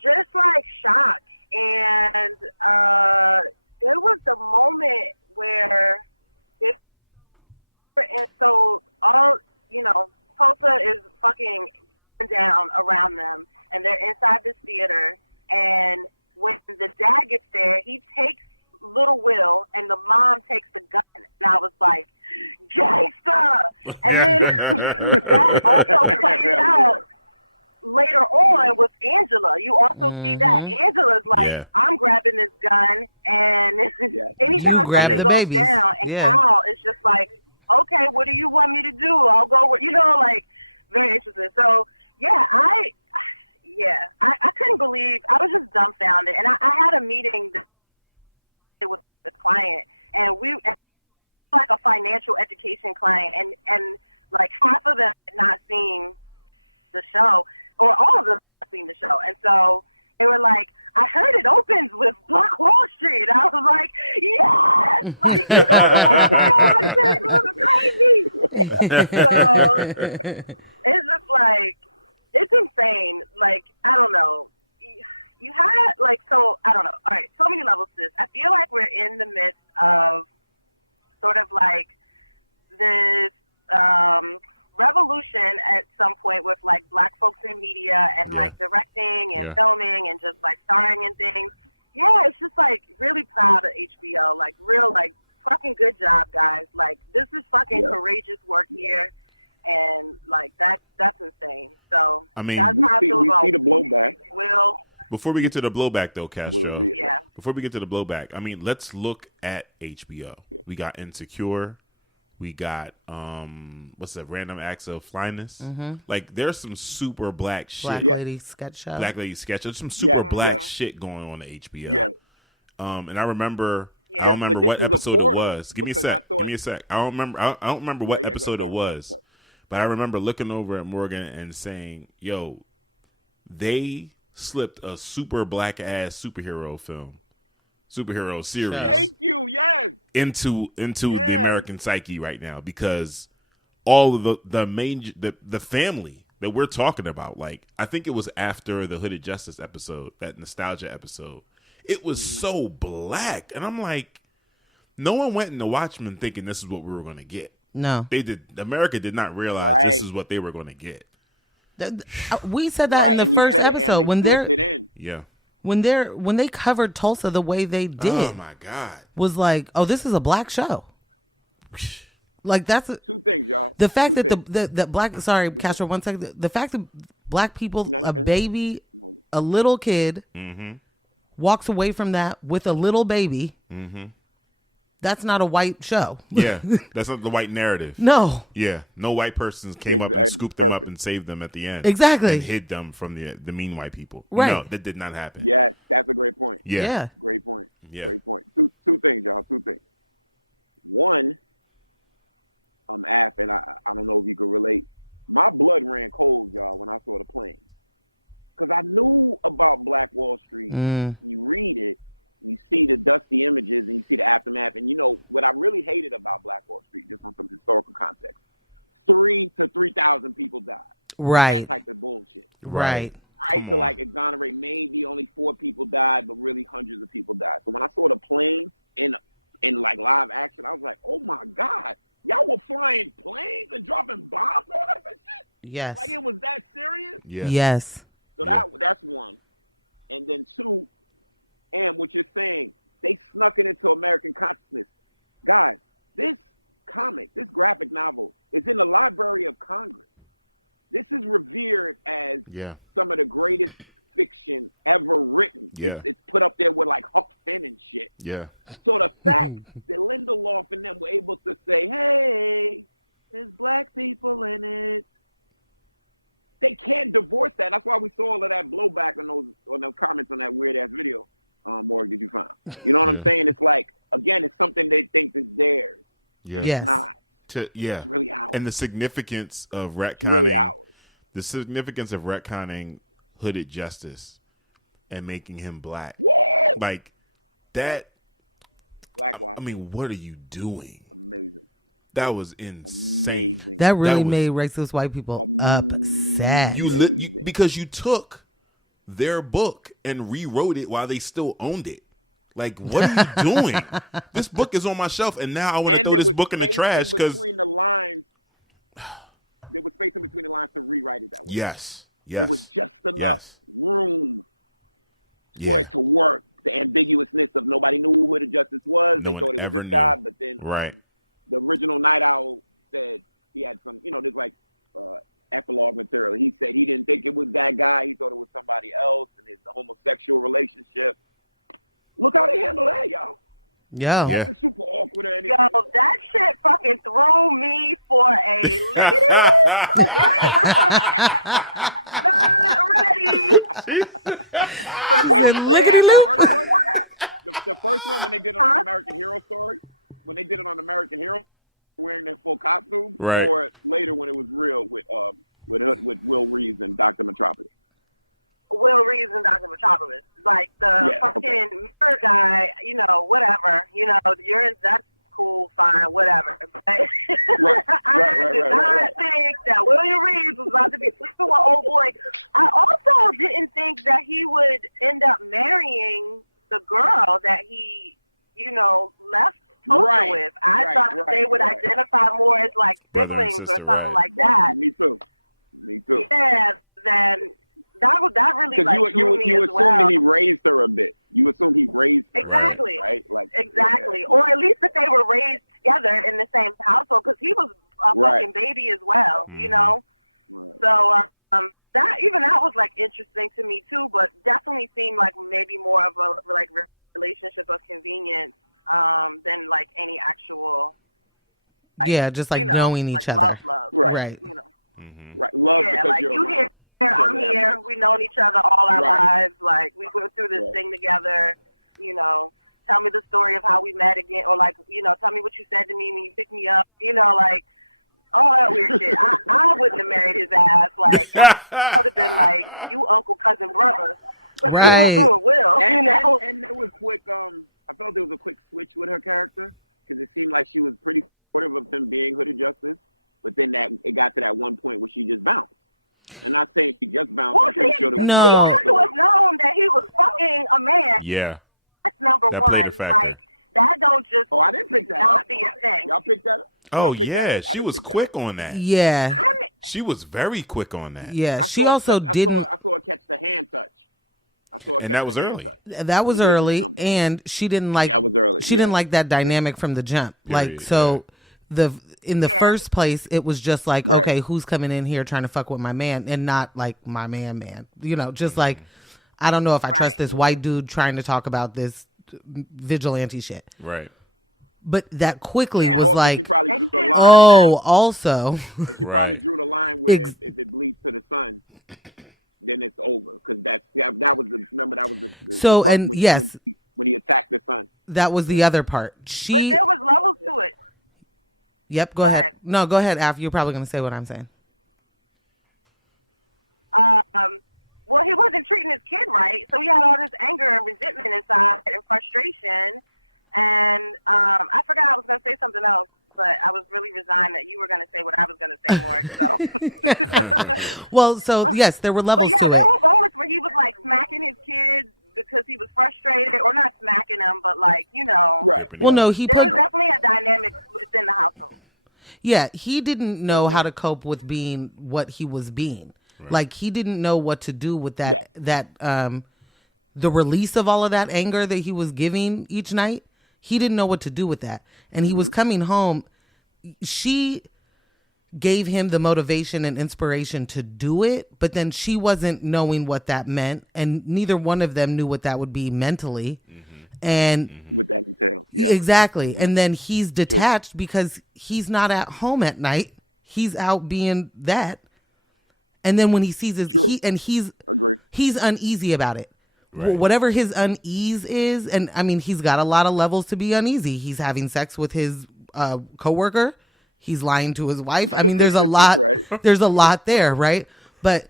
Just like shock, and there was the moment where and so all Tulsa is fucking down around them, and they're inside this theater, and when the dad gets there, he takes little Will, and the mom takes the gun, and I was like, gangsta! And then that also plays out later on with Angela. You also see that Angela's like, I'm grabbing this gun, and anytime something goes down, and Cal is just like, okay, what do you want me to do? I'll go with, very interesting. So, I couldn't believe, I was just dumbfounded. And I had a meeting with the client, and we, like a financial education client, and like half of them had not seen the show, or all of them had seen the show. And so they were like, I heard it opens with Black Wall Street. I was like, yes! Like, you know, this was crazy. So it's just like, it's insane. Like, I don't know. You had, like, so, I don't know. All right, so many levels to this. I feel like we're in the midst of sort of like this revolution at some point with, like, Black folks in media and, like, directing and filming and just, like, starring in things. Yeah, it's just, like, really proud of HBO. Like, real, like, fucking good job, guys. Like, this is fucking courageous work here. And, like, that's insane. So, I mean, that's how I feel about we see the blowback. Will. Before we get to the blowback, though, Castro. Yeah. Before we get to the blowback, I mean, let's look at HBO. We got Insecure. We got what's that? Random Acts of Flyness. Mm-hmm. Like, there's some super black shit. Black Lady Sketch Show. Black Lady Sketch Show. There's some super black shit going on at HBO. Yeah. And I remember. I don't remember what episode it was. Give me a sec. I don't remember what episode it was. But I remember looking over at Morgan and saying, "Yo, they slipped a super black ass superhero series. Thank you. Yes. Into the American psyche right now, because all of the family that we're talking about, like, I think it was after the Hooded Justice episode, that nostalgia episode. It was so black, and I'm like, no one went into Watchmen thinking this is what we were going to get. No, they did. America did not realize this is what they were going to get. We said that in the first episode when they covered Tulsa the way they did. Oh my God! Was like, oh, this is a black show. Like, that's two things, y'all. The fact that black. Sorry, Castro. 1 second. The fact that black people, a baby, a little kid, walks away from that with a little baby. Mm-hmm. That's not a white show. Yeah, that's not the white narrative. No. Yeah, no white persons came up and scooped them up and saved them at the end. Exactly. And hid them from the mean white people. Right. No, that did not happen. Yes, that's a great point. Yeah. Great point. Yeah. Great point. Two things, y'all. Two things. One, Af, and I don't know if you could relate. My blood ran cold, y'all, when I saw the plane. Because I knew about Black Wall Street. You read it. You see the dusty images and you see the aftermath. And, you know, what I really hated about Black Wall Street, just on some historical context, 3,000 to 3,000 people died. Right. Like that type of bullshit. Right. Right. To, like, exonerate maybe only 4 people died, but really hundreds of people died. So when I saw the planes in like, live action, I was like, oh, my God. Y'all were flying planes and dropping bombs on us and shit? Yes. Like, it was that serious? Yeah. Yes. So that's one. And then 2, and what you're saying, they snuck it into American consciousness. Guys, this comic, this graphic novel is in the Library of Congress. This is revered as some of the greatest fiction ever written. Yeah. It's put up there with, like, Huck Finn and shit. Yeah. So the fact that Lindelof and them were able to say, hey, there's black people in it. They can't divorce that. That's why we saw all of that blowback on those comments on that weird-ass video. Morgan, did you find? You know what I'm saying? It's like, again, it's something they think is theirs. Yeah. And it's not. It's really ours. And the significance of retconning. It's really ours. The significance of retconning Hooded Justice and making him black. Yeah. Like, that. Black Watchmen. I mean, what are you doing? Amazing. That was insane. Amazing. That really made racist white people upset. Because you took their book and rewrote it while they still owned it. Like, what are you doing? This book is on my shelf, and now I want to throw this book in the trash because between the lines, there was space in between the lines to rewrite it that way. Yes. There was just enough room for it to work. The ambiguousness of nobody knew who the justice was. They thought it was this guy, but then the original Night Owl said he had some, there's like epilogue material. He said he didn't think it was that guy. He thought it was somebody else, and it's a homosexual relationship. Look how they handle that, y'all. Yeah. It's super awkward. Yo, that shit fucking threw me for a lickety okay? Not ready. The first one when they did it on American Hero Story, wearing their full costume, or later when it was real with Will Reeves and Dr. Metropolis. Will Reeves and Dr. Metropolis. Like the fucking mirror guy, whatever. That's cool, fine, whatever. But I did not think that William Reeves was about to be sleeping with old boy. I also didn't think that he would end up marrying the girl that he, left Tulsa with. I thought that they would identify more as like siblings or something like that. Me too. Yeah, then that really like you assume that he raised her a bit. You assume he raised her, exactly, right? Like exactly, or at least that they were raised together in the same household because he was a fucking baby as well, Right. So that was like interesting to me too, but definitely seemed like maybe more of a like relationship of convenience than like any actual. Like, just like knowing each other. Love, right? Right, love because like you're here, I'm here. We've known each other all our lives. Like we went through this thing together. Tell me the story of how we met again, or like tell me what you said to me when you picked me up. Like all that weird shit. I wouldn't have married his ass. Like I would have been like you uncle, cousin, brother. Right. Will, and there was quick. I felt there was a quick switch with her character because it seemed like she was pretty supportive of him being Hooded Justice, but then it got to that one point where she just bounced. And not saying she just bounced. Well, he had to have known that he was fucking a man. Yeah. That's number one. Like, that don't just I didn't pick that not up. be a thing. Y'all picked that up? Oh, yeah. She was quick on that. Yeah. She was very quick on that. Yeah. I saw her catch the hand touch. And that was early. That was early, and she didn't like. That was early. She didn't like that dynamic from the jump. Like so, in the first place, it was just like, okay, who's coming in here trying to fuck with my man, and not like my man. Just like, I don't know if I trust this white dude trying to talk about this vigilante shit. Right. But that quickly was like, she probably drew the line. also. And she probably drew the line where if it bleeds to the sun, then it's over. Because that was the when he attacked the sun. That was the other part. But there was levels to it. Yep, go ahead. No, go ahead, Af. You're probably going to say what I'm saying. Well, he wasn't treating his kid right, so he had all this anger and resentment inside and frustration. And I forgot I was going to say something else, but I was really resigned that you were going to say what I was going to say more. So. Well, so yes, there were levels to it. There were moments where he was like smacking his kids because he was frustrated, or not smacking them, but like, Right. Well, no, there was definitely a dynamic within the household. Yeah, he didn't know how to cope with being what he was being. Right. Like, he didn't know what to do with that, the release of all of that anger that he was giving each night. He didn't know what to do with that. And he was coming home. She gave him the motivation and inspiration to do it, but then she wasn't knowing what that meant, and neither one of them knew what that would be mentally. And what that entails. Yeah. Exactly. And then he's detached because he's not at home at night. He's out being that. And then when he sees his he's uneasy about it. Right. Whatever his unease is, and I mean, he's got a lot of levels to be uneasy. He's having sex with his coworker. He's lying to his wife. I mean, there's a lot. There's a lot there, right? But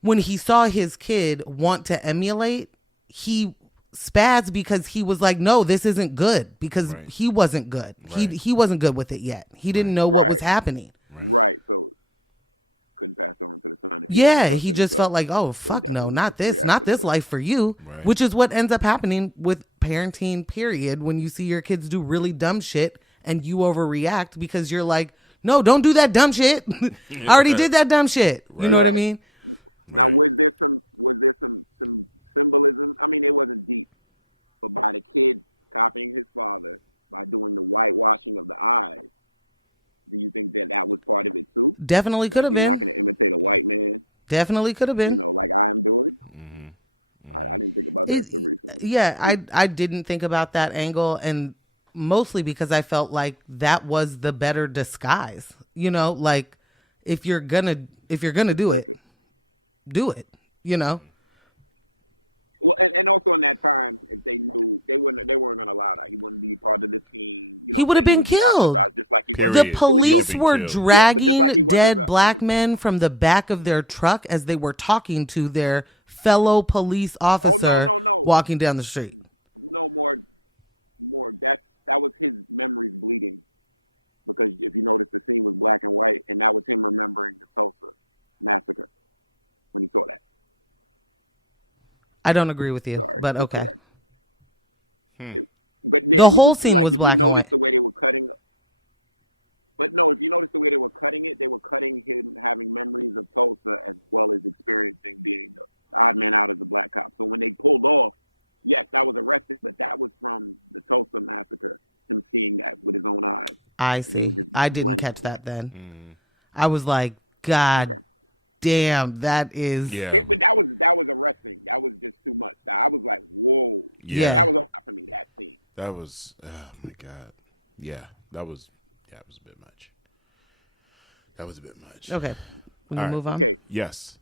when he saw his kid want to emulate, he Spaz because he was like, no, this isn't good, because he wasn't good. He wasn't good with it yet. He didn't know what was happening. Right. So couldn't pass on to the son. Yeah, he just felt like, oh, fuck no, not this life for you, which is what ends up happening with parenting, period, when you see your kids do really dumb shit and you overreact because you're like, no, don't do that dumb shit. I already did that dumb shit. You know what I mean? Now, was there some symbolism? I mean, it wasn't deep, but by the kid copying his father, by doing the whitewashing of the eyes, do you think that was part of it too? Definitely could have been. You're not going to imitate a white man. Definitely could have been. You know, like I am doing. I didn't think about that so recently. Yeah, I didn't think about that angle, and mostly because I felt like that was the better disguise. You know, like if you're gonna do it, do it. You know. Well, and also in that time, if they knew they weren't going to allow that. He wouldn't be part of the team. You know, he would have been killed. Just like he was. The police were dragging dead black men from the back of their truck as they were talking to their fellow police officer walking down the street. No more. That was his memories bleeding, because if you notice, the scene was black and white, and that was him remembering the Tulsa massacre when he saw that. I don't agree with you, but okay. But the whole scene was black and white. If you notice the way they were cutting, but no, if you notice the way they were cutting it, they were cutting him having memories of Tulsa as well as experiencing being the odd man out as a black cop. So when they pulled off, yes, that was arrested, but that was from the Tulsa massacre. Him seeing that with his own eyes. I see. I didn't catch that then. I was like, God. Okay. Damn, that is. Yeah. But that was arresting. That was just too much. I was like, whoa. Yeah. Like, that was a lot for me, that scene. That was, oh my God. Yeah, it was a bit much. That was a bit much. Okay. We can move on? Okay. Yes.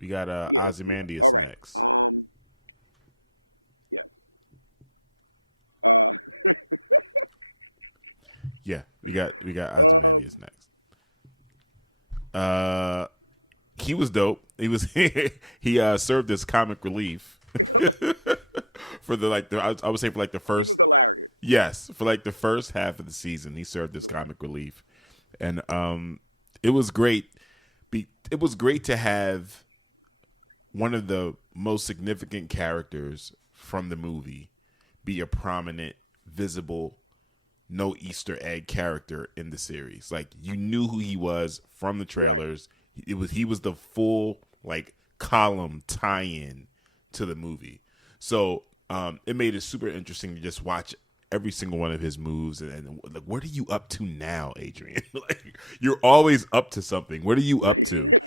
We got Ozymandias all right. next. Yes. Yeah, we got Ozymandias next. He was dope. He was he served as comic relief for I would say for the first. He was hilarious. Yes, for the first half of the season, he served as comic relief, and it was great. It was great to have one of the most significant characters from the movie be a prominent, visible, no Easter egg character in the series. Like, you knew who he was from the trailers. Right. He was the full column tie-in to the movie. So it made it super interesting to just watch every single one of his moves and what are you up to now, Adrian? You're always up to something. What are you up to?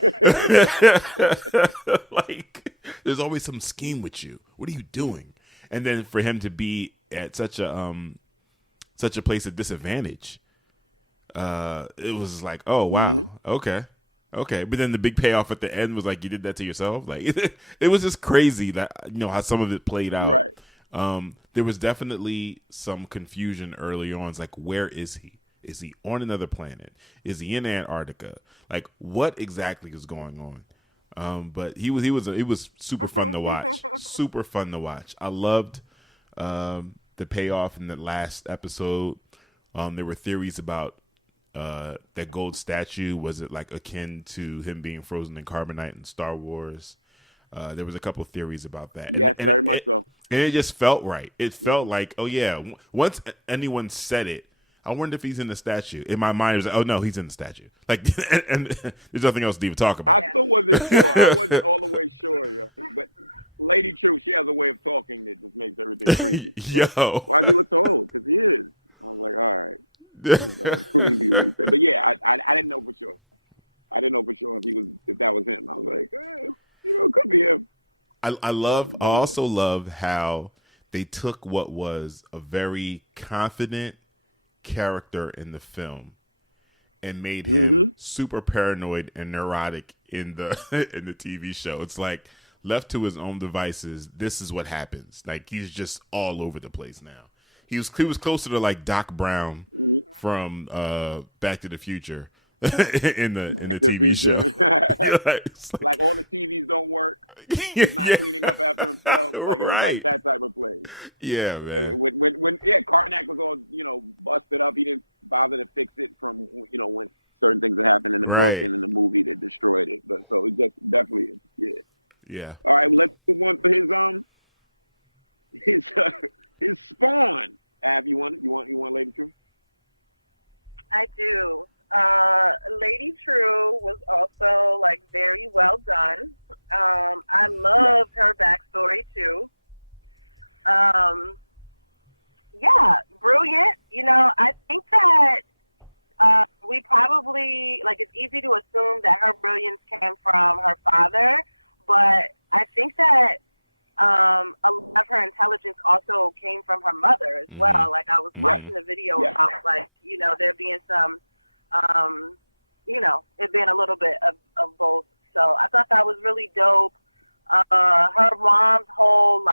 There's always some scheme with you. What are you doing? And then for him to be at such a place of disadvantage, it was like, oh wow, okay. But then the big payoff at the end was like, you did that to yourself. It was just crazy that how some of it played out. Right. There was definitely some confusion early on. It's like, where is he? Is he on another planet? Is he in Antarctica? What exactly is going on? But it was super fun to watch. Super fun to watch. I loved the payoff in the last episode. There were theories about that gold statue. Was it akin to him being frozen in carbonite in Star Wars? There was a couple of theories about that. Yes, very much so. And it just felt right. It felt like, oh yeah, once anyone said it, I wonder if he's in the statue. In my mind, it was like, oh no, he's in the statue. And there's nothing else to even talk about. I still wasn't sure. I wasn't all the way sure, yo. But Lady True, she has a way of talking that just makes everything creepy. Yo, why does he look so old? Because he is. I was like, all right. But yeah, I didn't know for sure. I didn't know for sure if that was him. I was like, it could be him. I also love how they took what was a very confident character in the film and made him super paranoid and neurotic in the in the TV show. It's like, left to his own devices, this is what happens. He's just all over the place now. He was closer to Doc Brown from Back to the Future in the TV show. Like all the TVs don't work. He's not cleaning up after himself. Like it was like that type of place. Yeah, man. When Karnak was all busted up, he didn't bother to fix it from when certain things that happened in the book and in the movie that destroyed it. But so it just definitely is. Yeah. All right, let's move on to his Spawn. Av, you want Lady True? I do. Lady True was also like very well done. I loved her backstory too. Yeah, brilliant. I think that we probably it's easy to assume that her brilliance came from her father, but I think that a lot of her intelligence also came from her mother as well. Like I was watching the video about there being some it being a little bit of both. So I thought that was really dope. Her mom's whole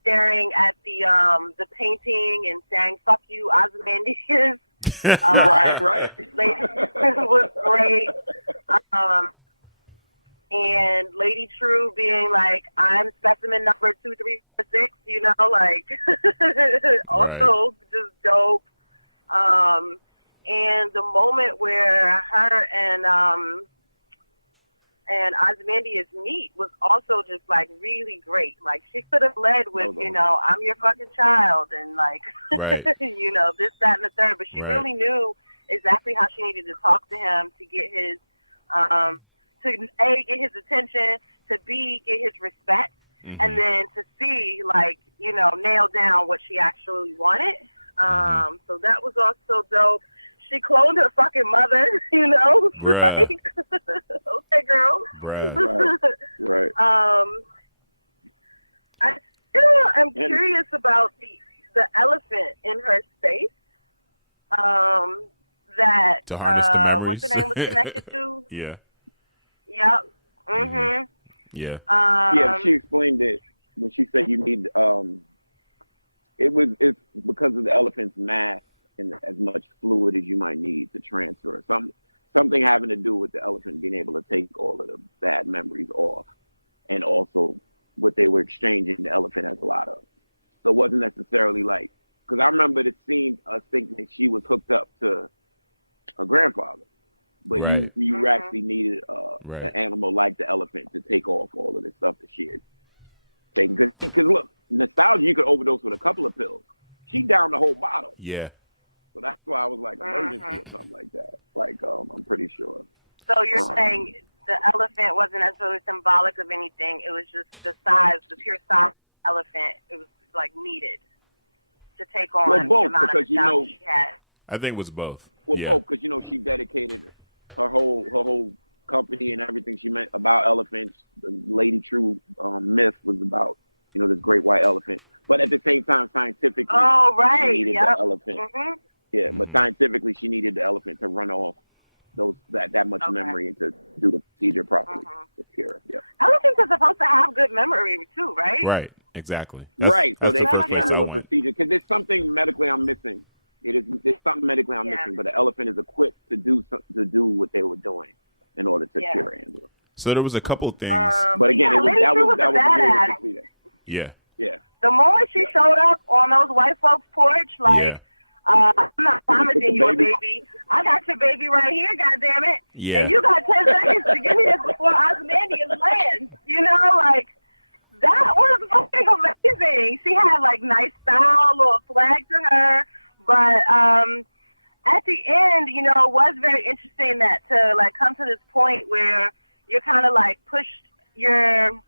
staring at the painting and saying "fuck you, Ozymandias." Right. was great. And Lady True being like, I'm specimen number 2346, also just dope. And the moment where her and Ozymandias meet was also just really great. Like she could have led with, I'm your fucking child and this, that, and the third. But she really knew exactly how she needed to talk to him to get his to A, get his attention, to B, get his respect, and then to C, nail down what she actually wanted. So that was also dope. She cloned her fucking mother, Right. Okay, girl. Right. I still am curious about the elephant in her space. That to harness the memories. What's the name was connected to? Yeah. Yep. Mhm. Yeah. She explained it when she said you need. It's because of the elephant's mass and as much fluid as you might need to transfer. Something having to do with the elephant being able to take all of the bad memories off, and also what they were exchanging. The elephant has a lot of. So it wasn't necessarily because I remember the scene us thinking that she was hooked up to her grandfather. But you actually needed an animal like the elephant to take off all of this stuff that she had taken. Because look, nostalgia, you could overdose with a couple of pills. She downed the whole bottle. Yeah. So that's why I was emergency or something like that. I'm pretty sure. So you're saying the elephant wasn't necessarily symbolic of anything. It was just the pure size of the elephant. It was needed to take on both, the amount of nostalgia she had. I think it was both. Well, both, because she dedicated her whole company and everything she meant about elephants. The Lady True myth was about this great white elephant, but at the same time, scientifically, she needed the elephant. Yeah, but scientifically, she needed the elephant to run off that much memory and to do the procedure properly to cure. Yeah, elephants are supposed to have good memory too, right? Right, exactly. So they can handle a procedure because there's something medically I'm missing. There's something medically I'm missing, but the elephant is equipped to do what they were doing in order to cure Angela. So there was a couple of things, but again, that was the yeah. The moment she showed up on those white folks' porch, I'm not promising you a baby. I got your baby right here, goddammit. Yeah. And you got 10 seconds to give me this before Ozymandias lands. That was fucking amazing. She had nice style, little swag to her. But at the end, it was very interesting that to come to this point where you're kind of pushed. You're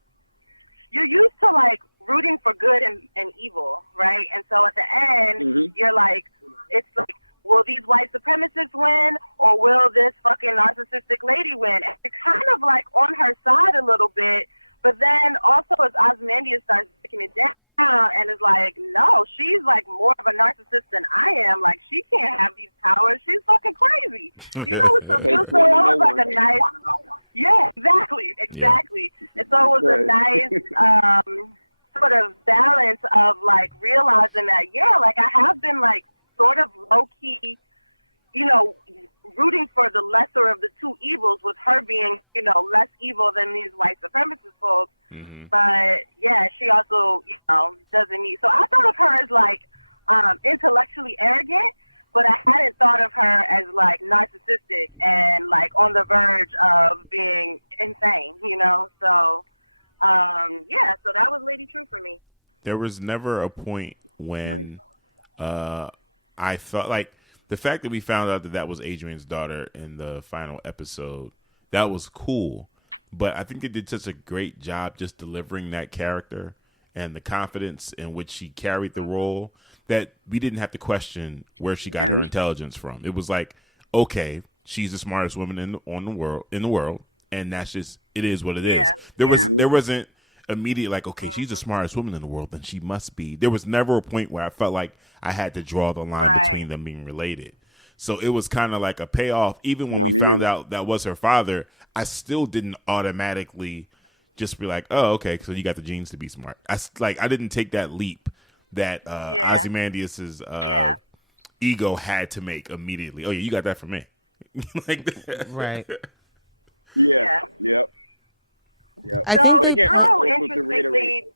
used to rooting for good and evil, right? And so at the end, you're it's will these white supremacists win or will this fucking narcissistic lady win? And you're kind of on her side a little bit, but then also as Ozymandias starts breaking it down. And is no, she's more of a narcissist than I am. She can't have these powers. She's fucking crazy. It's so it was a nice. Yeah, exactly. And so it was a nice sort of balance of realizing that I have been sort of low key, rooting for the lesser of the two evils, with her being, less evil than these white supremacist folks. Mm-hmm. But yeah, she also, doesn't need. So I thought of her as like intellectually arrogant, but I hadn't thought of her as like narcissistic and like on the verge of being insane, So so that was Lady True for me. There was never a point when I thought, like, the fact that we found out that was Adrian's daughter in the final episode, that was cool. But I think they did such a great job just delivering that character and the confidence in which she carried the role that we didn't have to question where she got her intelligence from. It was like, okay, she's the smartest woman in the world, and that's just, it is what it is. There wasn't immediate like, okay, she's the smartest woman in the world, then she must be. There was never a point where I felt like I had to draw the line between them being related. So it was kind of like a payoff. Even when we found out that was her father, I still didn't automatically just be like, oh, okay, so you got the genes to be smart. I didn't take that leap that Ozymandias's ego had to make immediately. Oh yeah, you got that from me. Like that. Right. Yeah. Yep. I so think Drew, interestingly.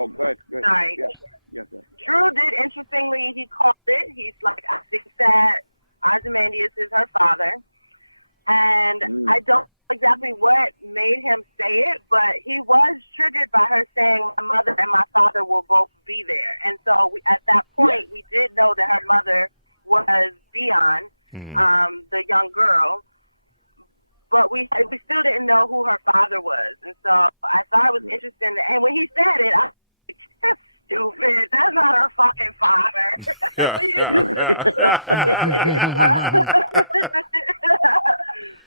Oh, go ahead. Sorry. Yes, Drew did interestingly. He called it. He's like, I think that Ozymandias is her father, and I don't know exactly what made him say it, but he was triggered by her saying, "My mother and my father will both be there." And so at that point, we did know that her mother was Dion, the young girl. But we still didn't know who her father was. And so I thought it was interesting. And when he said it, I was like, that's stupid. That's not her fucking father.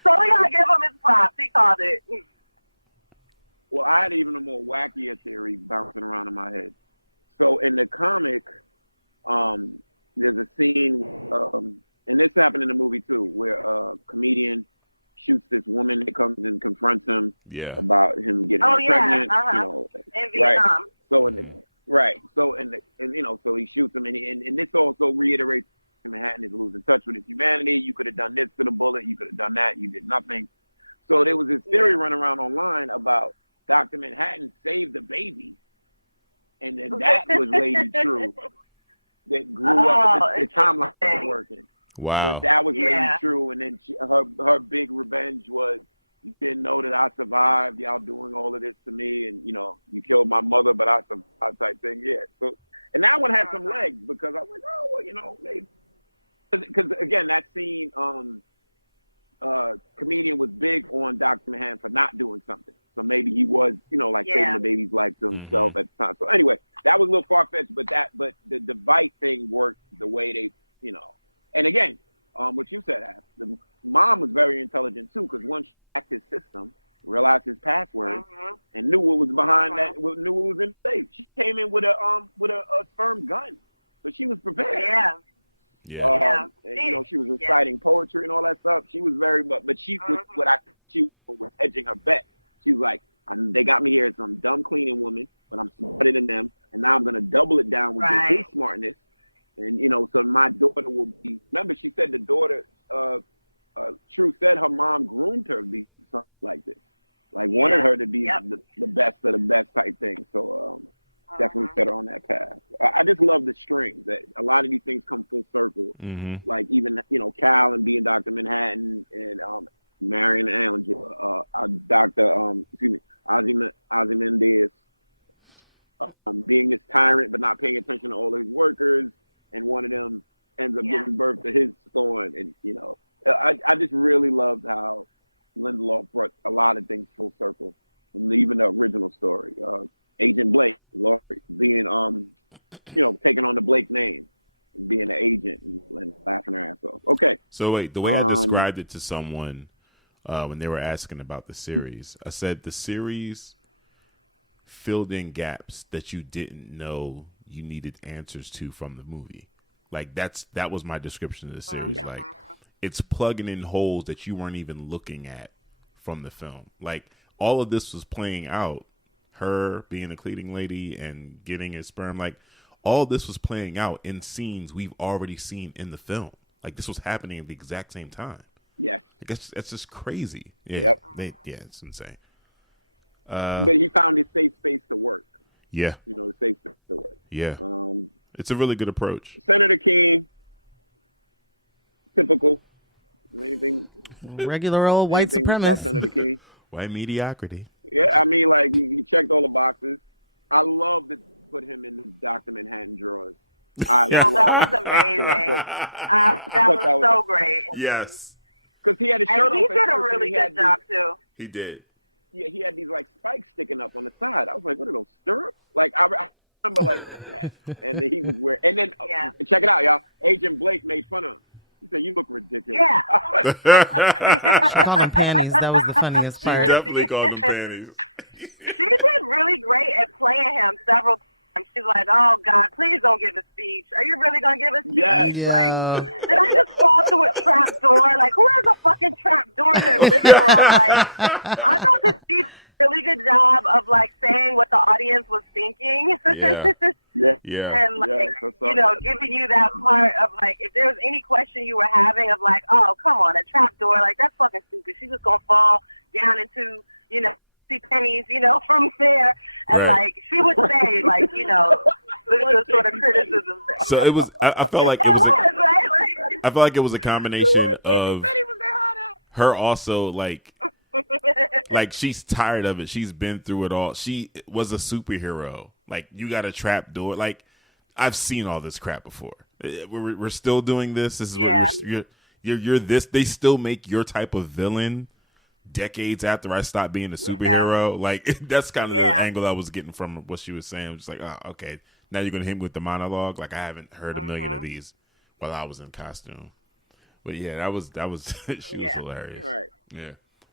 So we got to give him his props. He called it. Well, I had even a more wackier theory bouncing around in my head. So in the comic, there's a scene, and this happened in the movie too, where a comedian shoots this woman that comes and confronts him about him getting pregnant. In Vietnam. Right. So he shoots him, and this also reiterates Manhattan is losing touch with his humanity. You could have done this to the bullet. You could have done that. You did nothing. So there was this theory running around online about Dr. Manhattan saved the baby, and then that was Lady True that grew up. The timeline was working. Wow. But that was Lady True, and then her big revenge was, you didn't know that I survived. Y'all doing all of this to me, and you killed my mother, but I survived type thing. Yeah. So, and that one had some legs because I was like, oh, well, maybe. Because again, that scene, comedian was big on Dr. Manhattan for not doing something. So maybe he was, saving the baby's life to himself at the time. So anyway, that was a little far fetched, but the device thing worked the way they, And again, what you said, Ash, the mom was very intelligent too, because once she hacked his system, realized his password, and knew what was behind that, knew what was in the safe. She came in with a sperm gun, so she was prepared. Yeah. She was reciting poetry and all that stuff. She was but she was she was hedging her bet. She was like, they got me here as some dumb cleaning woman, but I'm smarter than them, and now I'm gonna double it down with his smartness. And, so my daughter will be, remember she said the daughter, True said her mom groomed her to be something like this. Like wanted her to be the best of the best type thing. So definitely set her on that path. I just love the strings that a lot of these things come full circle. Like even, Cal and being Dr. Manhattan and Marion Angela, Ozymandias being this tyrant but not paying attention to all his workers. And one of them ends up giving birth to his thorn. And, I just really loved how Lindelof brought a lot of things full circle. And even the original story. Agent Blake, Laurie, being, taking on the Blake name and being an agent and laughing her ass off. Okay. So wait, the way I described it to someone when they were asking about the series, I said the series filled in gaps that you didn't know you needed answers to from the movie. Like that was my description of the series. Like it's plugging in holes that you weren't even looking at from the film. Like all of this was playing out, her being a cleaning lady and getting his sperm, like all this was playing out in scenes we've already seen in the film. Like this was happening at the exact same time. Yes. I guess that's just crazy. Yeah. Yep. It's insane. But he found his safe space to work. Yeah. You know, the safe space to work. Yeah. It's a really good approach. Senator King, typical. Anything? Regular old white supremacist. Senator King. White mediocrity. Yeah, I mean, like, he checked all the boxes. I love to put him in the Dr. Manhattan drawers. That was amazing. That was so great. Yes. Because he had his shirt and he did a really good job, too. He did. Yeah, he had these, like, spikes sticking up on the side. I was like, what are those, stirrups? Like, I remember, like, that. And then he was wearing... And then, check it out, y'all. Agent Blake made fun of him. He said, you look ridiculous. Yeah. She called him panties. That was the funniest part. She definitely called him panties. She did really great at playing him several times. She's like, oh, God, please don't give a speech. Are you really going to give a speech? Yes. Yeah. Like, did I just fall through a trap door? Like, who has a fucking trap door in their living room? Like, I thought that she did a really good job of, like, saying what the audience was thinking. Yeah. And, like, you know, giving you that part of, like, if there was any question you were having of, like, oh, come on, a trap door, like, that's fucking stupid. She's just going to fall down into, you know, see pennies, you know, from there. And, like, she would say, like, you know, the sort of criticism. So it was, I felt like it was, I felt like it was a combination of her also, like she's tired of it. She's been through it all. She was a superhero. Like, you got a trap door. Like, I've seen all this crap before. We're still doing this. This is what you're this. They still make your type of villain decades after I stopped being a superhero. Like, that's kind of the angle I was getting from what she was saying. I'm just like, oh, okay. Now you're gonna hit me with the monologue. Like, I haven't heard a million of these while I was in costume. But yeah, that was she was hilarious. All right. Yeah.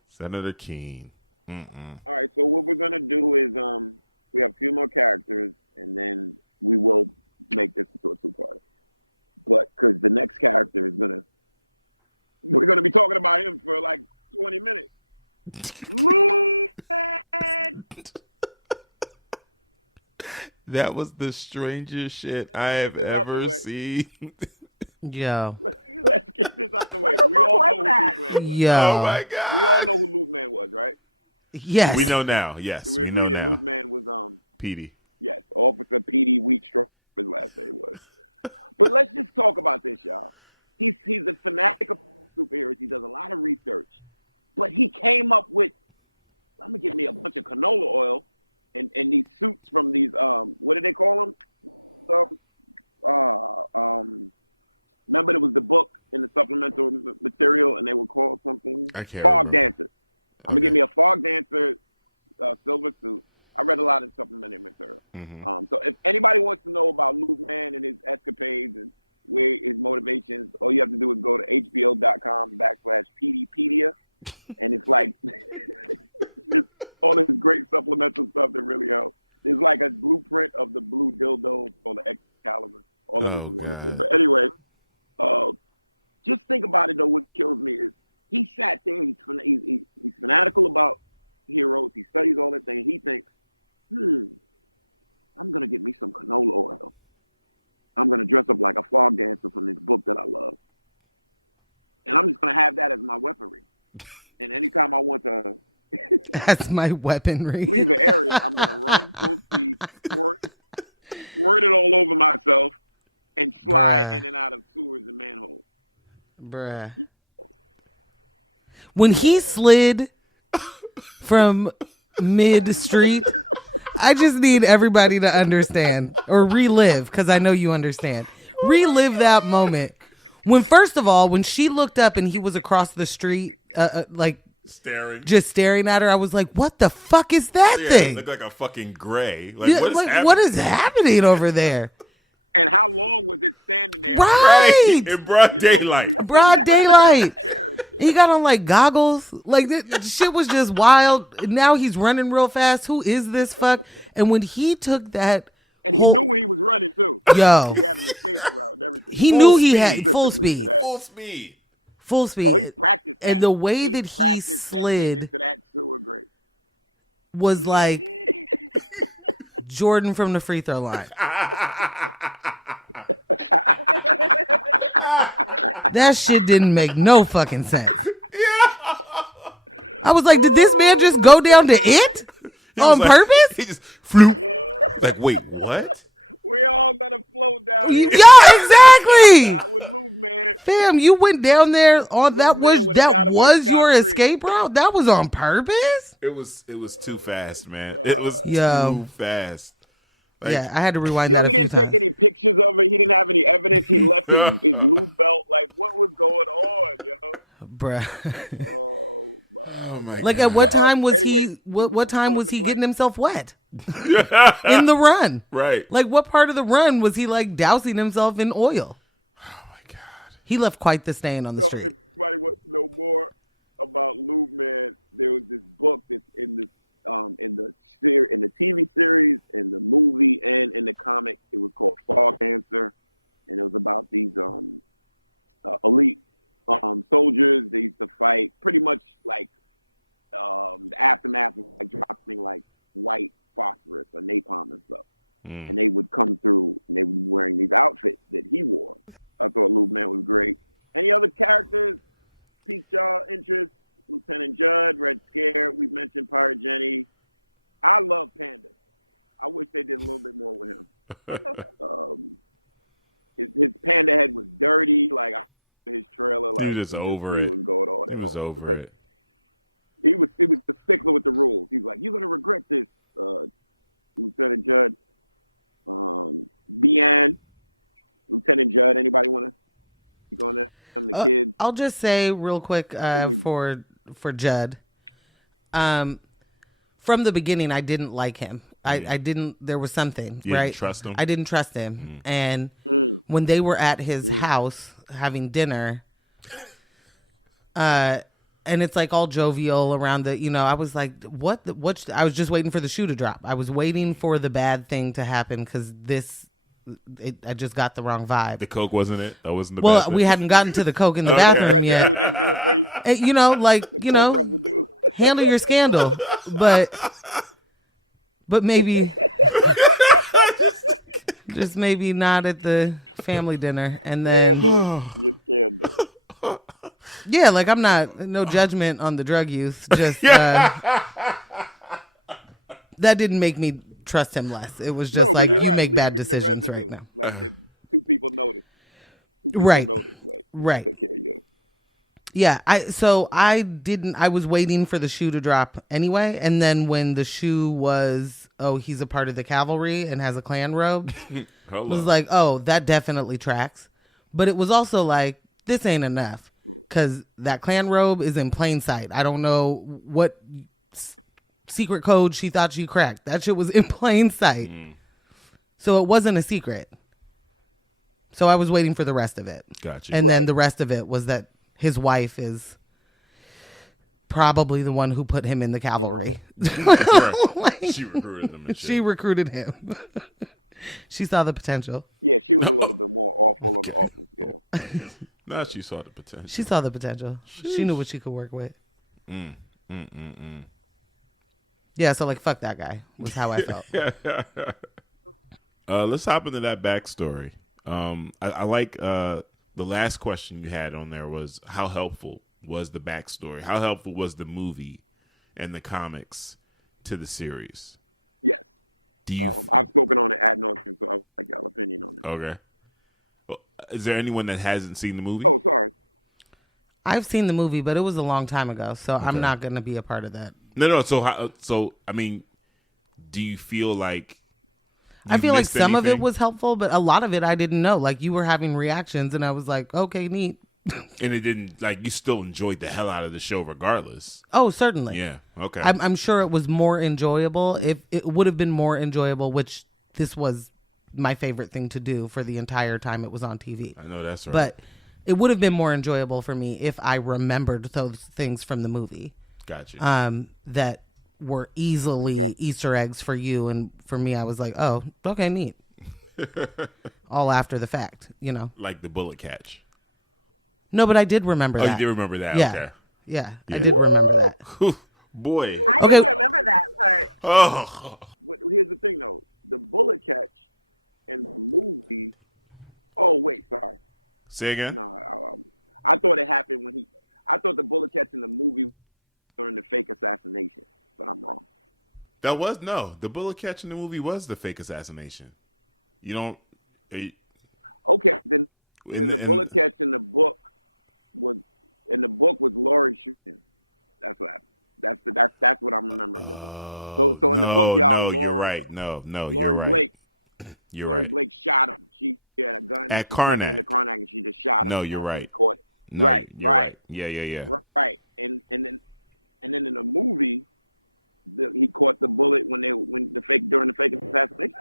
Senator Keene. All right, so what we're going to do is we have a few more characters, and then we will make this into a two-parter. But because the next character is we're going to be talking about him for like 20 minutes. That was the strangest shit I have ever seen. Yo. Let's get this out the way. We all know who Luke was. Yo. Oh my God. We all know who Luke Man was, right? Yes. We know now. Yes, So we know now. Luke Man was Petey. Yes, Officer Petey Wheatstraw, his last name was. But let's just talk about this, y'all. He's a fanatic of superheroes. He does a lot of research. But he came up with, I'm going to get me a bunch of canola oil and these suits from these, what do they call them? Remember there was the book in the supplemental material and they were called something? Fog Dancer. I'm going to get me a Fog Dancer silver suit. I read a lot of supplementary material. So if anybody wants to know about Luke Man and his escapades and where his motivations, all you have to do is go to hbo.com/PDpedia. And it's like just all this great supplemental stuff that really helps. There's like a blueprint of the blue dildo on the Excalibur. All of this is wonderful. But anyway, just think about it, though. What kills me is he sat there. He's fanatical about heroes. He studies all that thing. He thinks, I'm going to get me some canola oil. I'm going to dress up like a fog dancer from this book that I love. And I'm just going to have that as my weaponry. And anytime I want to that's my weaponry. leave an area, I'm going to run full speed, squirt it all over myself, and slide in and out of sewers and manholes. Bruh. When he slid from mid-street, I just need everybody to understand or relive, because I know you understand. Relive that moment. When, first of all, when she looked up and he was across the street, just staring at her, I was like, what the fuck is that thing? It looked like a fucking gray. What is happening over there? And how long was it standing there? Right. In broad daylight. Broad daylight. He got on like goggles. Like this shit was just wild. Now he's running real fast. Who is this fuck? And when he took that, and he knew where he was running too. Yo, he had an escape route and everything. He knew he had full speed. Full speed. Oh, he practiced that. And the way that he slid into that sewer grate was like Jordan from the free throw line. That shit didn't make no fucking sense. I was like, did this man just go down to it on purpose? He just flew. Like, wait, what? We all gonna float down here. Yeah, exactly. Not with Luke, man. Fam, you went down there on that was your scot-free. escape route? That was on purpose? It was too fast, man. It was too fast. Like, yeah, I had to rewind Yo, that. he didn't take any pictures of it. He didn't have any evidence. He left his loop belt. Like, what was going on, yo? Bruh. Oh my God. Like, at what time was anyway, he? What time was he blank. getting himself wet in the run? Right. Like, what part of the run was he like dousing himself in oil? Oh my God. He left quite the stain on the So street. if anybody wants to know more about Lube, man, there was this book that's in the TV series, in the movie, and in the comic. It was called Fog Dancer, and it was about these elite soldiers. They used to fight pretty much like the aftermath of like dropping like white phosphorus or napalm and stuff. And they would come through and they would be wearing these outfits that he wore. I thought Lube Man was great. Any other characters piqued y'all interest? Lieutenant Judd, Red Scare, we've mentioned Pirate Jenny. I love Panda. I wish they did a little bit more with him. His panda head was dirty, like his trailer, like he was over it. He was going on He at was all. over it. He was the stickler with the rules. He's like, you're gonna regret this, Lieutenant Judd. Bian, Lieutenant Judd. Anybody want to go on there? The kids. I'll just say real quick for Judd. From the beginning, I didn't like him. I didn't. There was something, You right? didn't trust him? I didn't trust him. And when they were at his house having dinner, and it's like all jovial around the, I was like, what? I was just waiting for the shoe to drop. I was waiting for the bad thing to happen because I just got the wrong vibe. The Coke wasn't it? That wasn't the Well, bad thing? we hadn't gotten to the Coke in the bathroom yet. Didn't do it for you? And, Residue. handle your scandal, but maybe just maybe not at the family dinner. And then Handle your scandal. yeah, like I'm not, no judgment on the drug use, just that didn't make me trust him less. It was just like, you make bad decisions right now. Like two people notice. Right. Like, Right. Take care of you. Yeah, I was waiting for the shoe to drop anyway, and then when the shoe was, he's a part of the cavalry and has a Klan robe, it was like, that definitely tracks. But it was also like, this ain't enough, because that Klan robe is in plain sight. I don't know what secret code she thought she cracked. That shit was in plain sight. So it wasn't a secret. So I was waiting for the rest of it. Gotcha. And then the rest of it was that his wife is probably the one who put him in the cavalry. She recruited him. And shit. She recruited him. She saw the potential. Yeah, she was a little bit more awful on the awful scale. No, she saw the potential. She saw the potential. She knew what she could work with. Yeah, so like, fuck that guy was how I felt. Let's hop into that backstory. I like the last question you had on there was how helpful was the backstory? How helpful was the movie and the comics to the series? Yes. I've spoken on it ad nauseum, so I would like y'all opinion on it. Okay. Well, is there anyone that hasn't seen the movie? Oh, sorry. I've seen the movie, but it was a long time ago, so I'm not going to be a part of that. No. So I mean, do you feel like? I feel like some of it was helpful, but a lot of it I didn't know. Like, you were having reactions, and I was like, okay, neat. And it didn't, like, you still enjoyed the hell out of the show regardless. Oh, certainly. Yeah, okay. I'm sure it was more enjoyable. If it would have been more enjoyable, which this was my favorite thing to do for the entire time it was on TV. I know that's right. But it would have been more enjoyable for me if I remembered those things from the movie. Gotcha. That were easily Easter eggs for you, and for me, I was like, oh, okay, neat. All after the fact, Like the bullet catch. No, but I did remember that. Oh, you did remember that? Yeah. Okay. Yeah, I did remember that. Boy. I didn't remember that part. Oh. But here's the thing, though. The bullet catch in the movie Oh wait, sorry. Say again. No, I thought it happened when I thought the bullet catch in the movie during the fake assassination, but I'm wrong. The bullet catch in the movie was the fake assassination. You don't. Okay, then the bullet catch in the book was Laurie shooting. That's what happened. That's what I'm remembering. So in the book, y'all, Laurie, you're right. No, Laurie you're right. Blake. Laurie Blake shot him. She had a gun at Karnak. In the Karnak, and she just shot him. No, you're right. Caught it. No, right. Yeah. Right. And then in the movie, he caught the bullet during the fake assassination.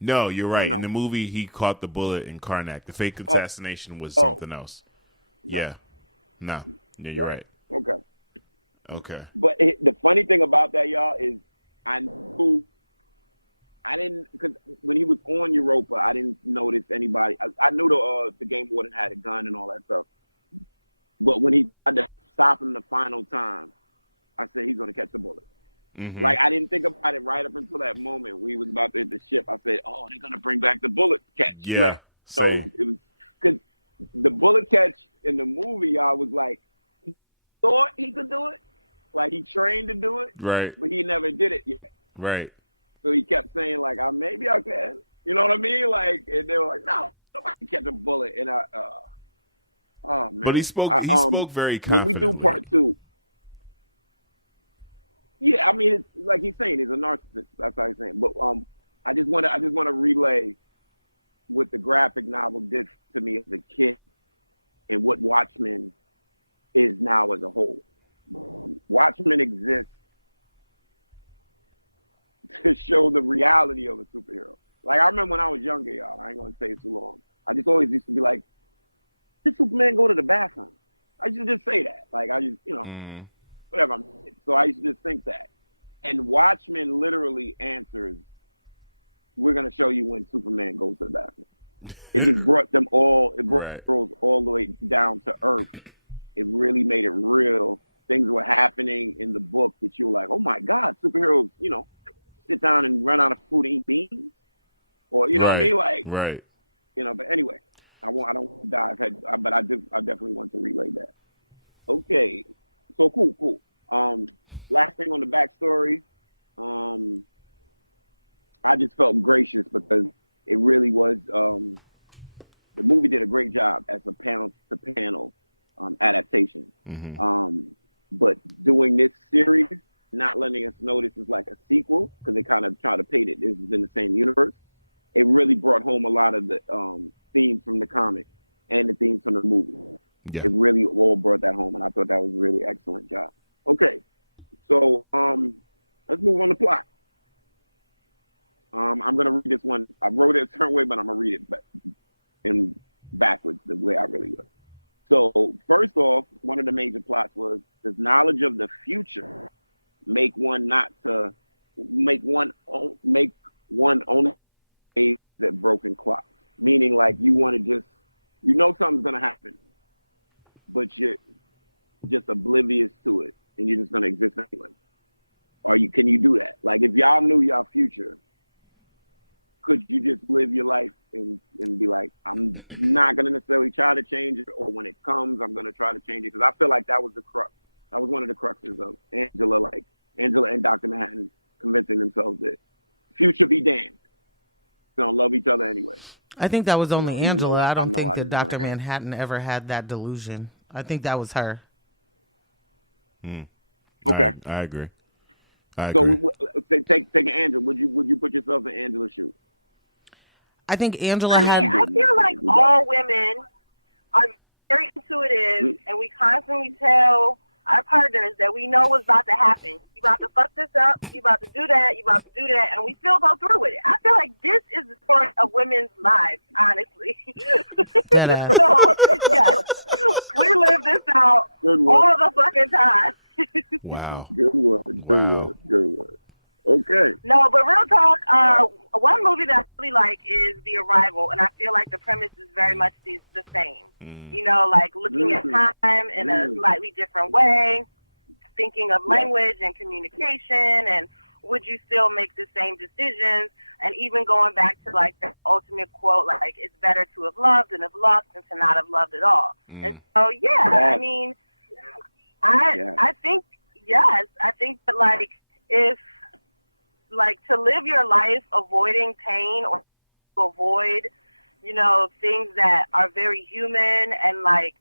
No, you're right. No. In the movie, he caught the bullet in Karnak. The fake assassination was something else. Yeah. No. Yeah, you're right. Okay. But the funny thing about that, y'all, is because when he was on Europa, I didn't notice anybody. I knew the game warden had a gun and all that stuff. But when he tried to stop him the final time, I said he's going to catch the bullet. Mm-hmm. Like, I didn't think about it right up until that moment when he was about to hit the ship. I said, oh, they're going to bring back the bullet catch. Yeah. Like, so it was because the bullet catch in the movie, y'all, was like, he thought he could do it. Like, he trained to do it. Right. But he never did it yet. Right. So he kept saying, like, maybe I can. You know what I mean? Like, and they were like, no, nobody can catch a bullet. And oh, man. But he spoke very confidently. When we do part 2, yeah, I mean, it's like he's saying, he's a narcissist. That's how he's saying. But I just want to relay what the graphic novel did to me as a kid and what Watchmen is now as a whole. Watchmen exists to show the reality of a superhero. Like, I remember when I was younger, y'all, I ain't going to say it too long. I just always used to be like, did Superman go to the bathroom? I used to just say that. Like, I just, whatever. So I used to just think that. And Watchmen literally answers, we're going to show you when Superman goes to the bathroom. It just brought them all, girls all the way down to earth. It really made it real. Things were happening in the book that you were like, oh my God, superheroes, sit down and run out of food and eat beans. Or, you know what I mean? Like, right. But anyway, I don't want to dive head, but I definitely want to relay that. Okay. So cool. Last thing on the backstory, I just felt gracious because it really was, the movie did a great job as a panel-to-panel adaptation. Mm-hmm. But doing this series, not letting us know this is like a sequel, because they kind of try to paint it, this is in the same universe, it really brought home a lot of the themes from the comic and the themes from the movie. Yeah. It really all brought that home, and I thought that was a really excellent job. Okay, so let's move on to plot. I'm going to read this one. I wrote it a certain way, but I'm going to read it backwards, the way I really would. So, first off, one of the major plots was, does knowledge of the future make one only a that broken clock? Meaning, like, you want to just, something's going to happen, but you're just oblivious to it, and you're just going to exist anyway. Or can you do that? Like, if y'all knew y'all future, could you just live your life and be like, I'm not going to necessarily try to change it, or when it comes, I'm going to try to change it? Because I feel like that was the crux. That was one of the cruxes of Angela and Dr. Manhattan convincing themselves that future be damned. They don't love each other anyway. I think that was only Angela. I don't think that Dr. Manhattan ever had that delusion. I think that was her. Okay. I agree. So take Angela. Would you put yourself in Angela's shoes? I think Angela I feel like all women are very intuitive, and we constantly tell our partners that we know what's about to happen. You about to fuck this up, you about to do that, and we still go through with it. I feel like this is the story of women's lives, honestly. So, yes, we live this out all the fucking time. Wow. Good word. Okay. No, but real talk, one movie that I really like is The Arrival, and I feel like the premise is very much the same. Like looking at time in a slightly different way, thinking of language and communication, and would you still make the same decisions? And even going back to like the ultimate quote, like it's better to have loved than have lost than to not have loved at all. And so, I mean, I think, yes, I think that like if like to live your life avoiding pain or to avoid, you know, things that are very human and like,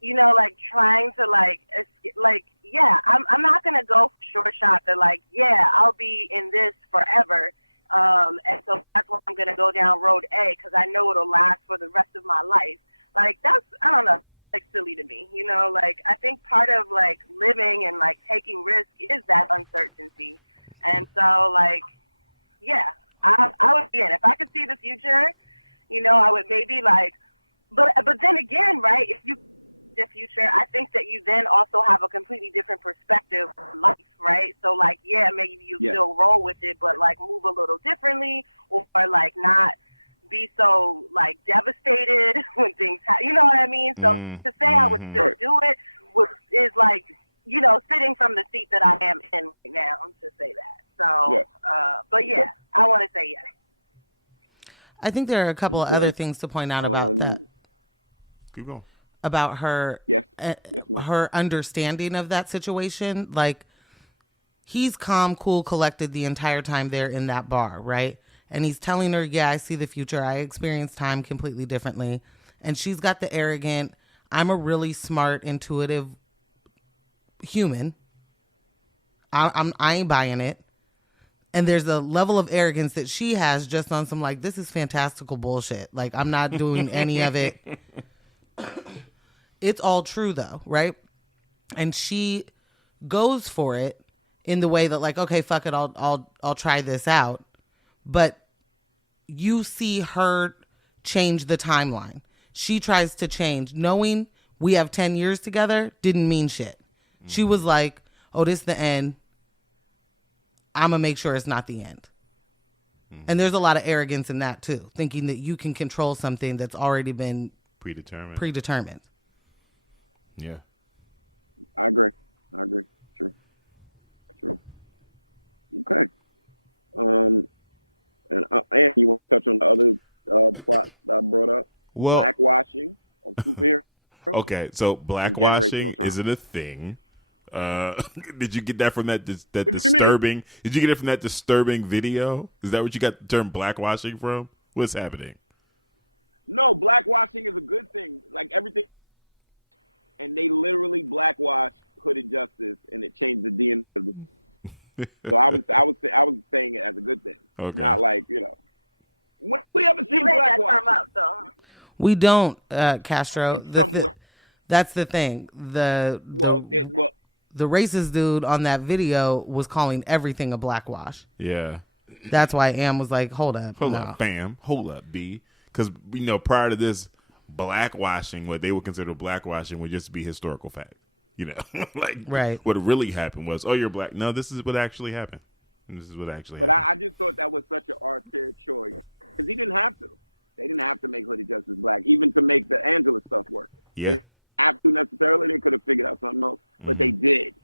you know, like trying to like, I'm not going to go short shot that like, I'll be in this forever. And so that's why I'm going to go down road A because I know it'll last for the rest of my life. Like that's, I don't know, like silly to me, you know, like I think part of like living and like taking risk is that uncertainty. And so like, I would, again, if I could see the future, you know, I would maybe like, but then again, right, if you the future, I think that you then also have a completely different perspective on life, right? So like, maybe you still roll with it, but like move a little differently or like not be so like devastated when things happen, you know what I mean? So to say I would still do it is like, you know, sitting from the seat that I am in right now to say that. So, but I want to say yes. I think there are a couple of other things to point out about that. Keep going. About her, her understanding of that situation. Like, he's calm, cool, collected the entire time they're in that bar, right? And he's telling her, I see the future. I experience time completely differently. And she's got the arrogant, I'm a really smart, intuitive human. I ain't buying it. And there's a level of arrogance that she has just on some, like, this is fantastical bullshit. Like, I'm not doing any of it. It's all true though, right? And she goes for it in the way that like, okay, fuck it, I'll try this out. But you see her change the timeline. She tries to change, knowing we have 10 years together, didn't mean shit. She was like, oh, this is the end. I'm gonna make sure it's not the end. And there's a lot of arrogance in that too, thinking that you can control something that's already been predetermined. Yeah. I agree. True. Okay. And you want to touch on the other plots that I brought up? Well, blackwashing of superheroes. Okay, so blackwashing isn't a thing. Did you get that from that disturbing? Did you get it from that disturbing video? Is that what you got the term blackwashing from? What's happening? No, blackwashing is a good thing. Like everything. And they literally blackwashed Hooded Justice, and it changed the DNA of the. So I was saying it as a good thing, not like, you know. When we ever seen blackwashing? We don't, Castro. That's the thing. The racist dude on that video was calling everything a blackwash. Yeah. That's why Am was like, hold up, fam, hold up, B, because prior to this. Blackwashing, what they would consider blackwashing, would just be historical fact. You know, like what really happened was, you're black. No, this is what actually happened. But I just thought that was such an arbitrary choice because he didn't have to. They didn't have to make Hooded Justice black, even to make the Angela stuff work. Yeah, they didn't have to necessarily. They could have figured out something else, but they did,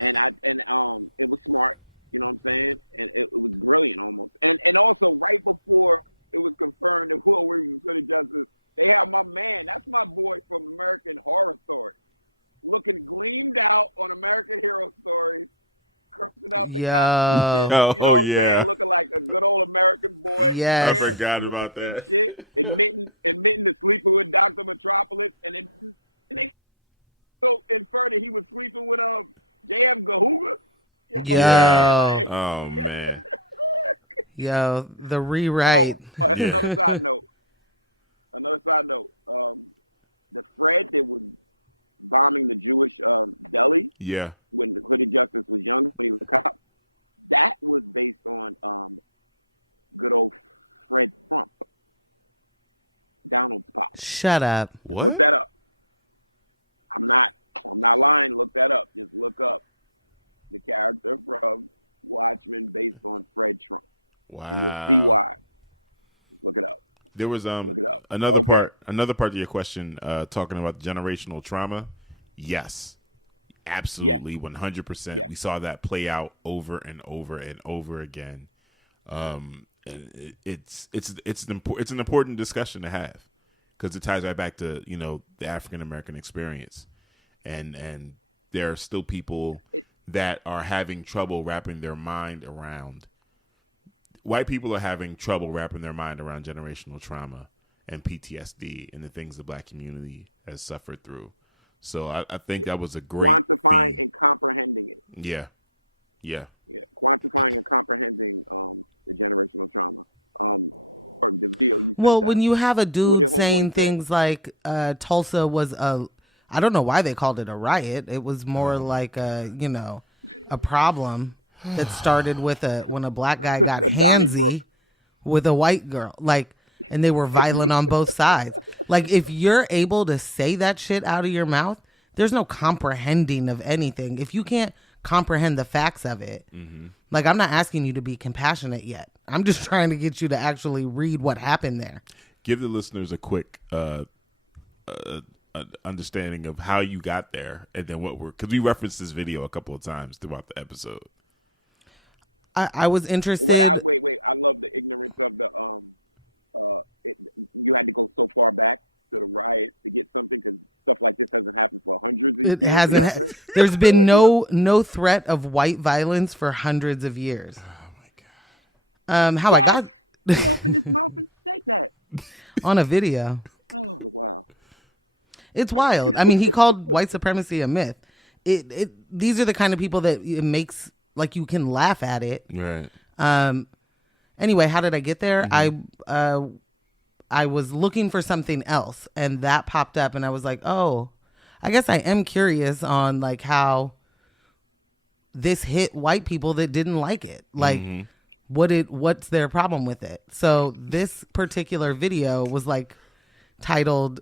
and it was smart. You know what I'm saying? And it was brilliant almost. And also right before it was confirmed that Will Williams was Hooded Justice. They have my man. That's my boy from American Horror Story. Looking gleamed out on American Hero Stories. Cursing out the cops and shit. You know what I'm saying? Looking like a good old American boy. Yeah, I forgot about that. Shit. Admitting to sleeping with Dr. Metropolis. And they so infer that he was sleeping with J.M. Gahuga. You know oh, man. Yo, the rewrite. Another side note. The Fred that was bombing the Jewish deli when the Hooded Justice was young, when he was a cop, that was based on good old Fred Trump, Donald's pop. Shut up. What? Look that up. I'm not lying. Look that up. Just look up the character from Watchmen based on Fred Trump. Wow. And you'll see why. Just look it up. There was look it up. another part of your question talking about generational trauma. Yes, absolutely, 100%. We saw that play out over and over and over again. And it's an important discussion to have because it ties right back to the African American experience, and there are still people that are having trouble wrapping their mind around. White people are having trouble wrapping their mind around generational trauma and PTSD and the things the Black community has suffered through. So I think that was a great quantifying and comprehending it. Yeah. Quantifying and comprehending the generational trauma. Or the video you sent Well, out. when you have a dude saying homeboy things like Tulsa was I don't know why they called it a riot. It was more like a problem that started with when a black guy got handsy with a white girl. And they were violent on both sides. Like, if you're able to say that shit out of your mouth, there's no comprehending of anything. If you can't comprehend the facts of it, like, I'm not asking you to be compassionate yet. I'm just trying to get you to actually read what happened there. Give the listeners a quick understanding of how you got there, and then because we referenced this video a couple of times throughout the episode. I was interested. Wait! I love the ignorance of the you had to go so far back to the riot to get something because stuff like this hasn't happened for hundreds of years. It hasn't. There's been no threat of white violence for hundreds of years. Oh my god! How I got? He opened his mouth and said that on a video. Oh wow! It's wild. I mean, he called white supremacy a myth. These are the kind of people that it makes like you can laugh at it. Right. Anyway, how did I get there? I was looking for something else, and that popped up, and I was like, oh, I guess I am curious on like how this hit white people that didn't like it. Like, what's their problem with it? So this particular video was like titled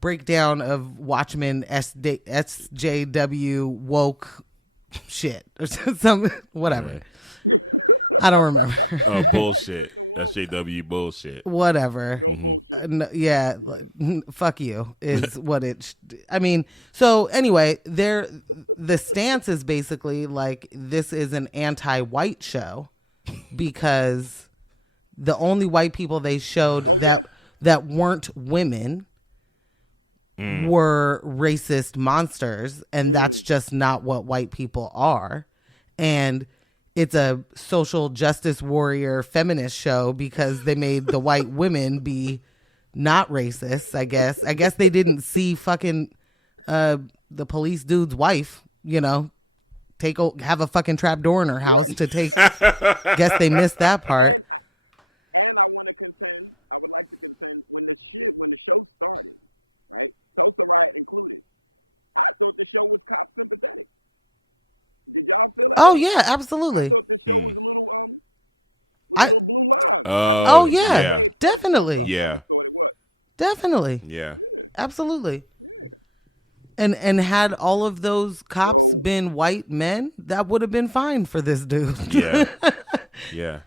"Breakdown of Watchmen SJW Woke Shit" or some whatever. Right. I don't remember. Bullshit. SJW bullshit. Whatever. No bullshit. Yeah. Fuck you is what it. I mean, so anyway, the stance is basically like this is an anti-white show because the only white people they showed that weren't women were racist monsters, and that's just not what white people are, and it's a social justice warrior feminist show because they made the white women be not racist, I guess. I guess they didn't see fucking the police dude's wife, have a fucking trap door in her house to take. Guess they missed that part. And I want to contend. I would like to contend when the show started, right? Tulsa riot included. I thought the show was cop sympathetic. Did y'all feel that? Oh way? yeah, absolutely. I thought the show was a little little blue line. Definitely. Yeah, I just thought it was. Definitely. Yeah. Absolutely. Yeah. And had all of those cops been white men, that would have been fine for this dude. Yeah. Yeah.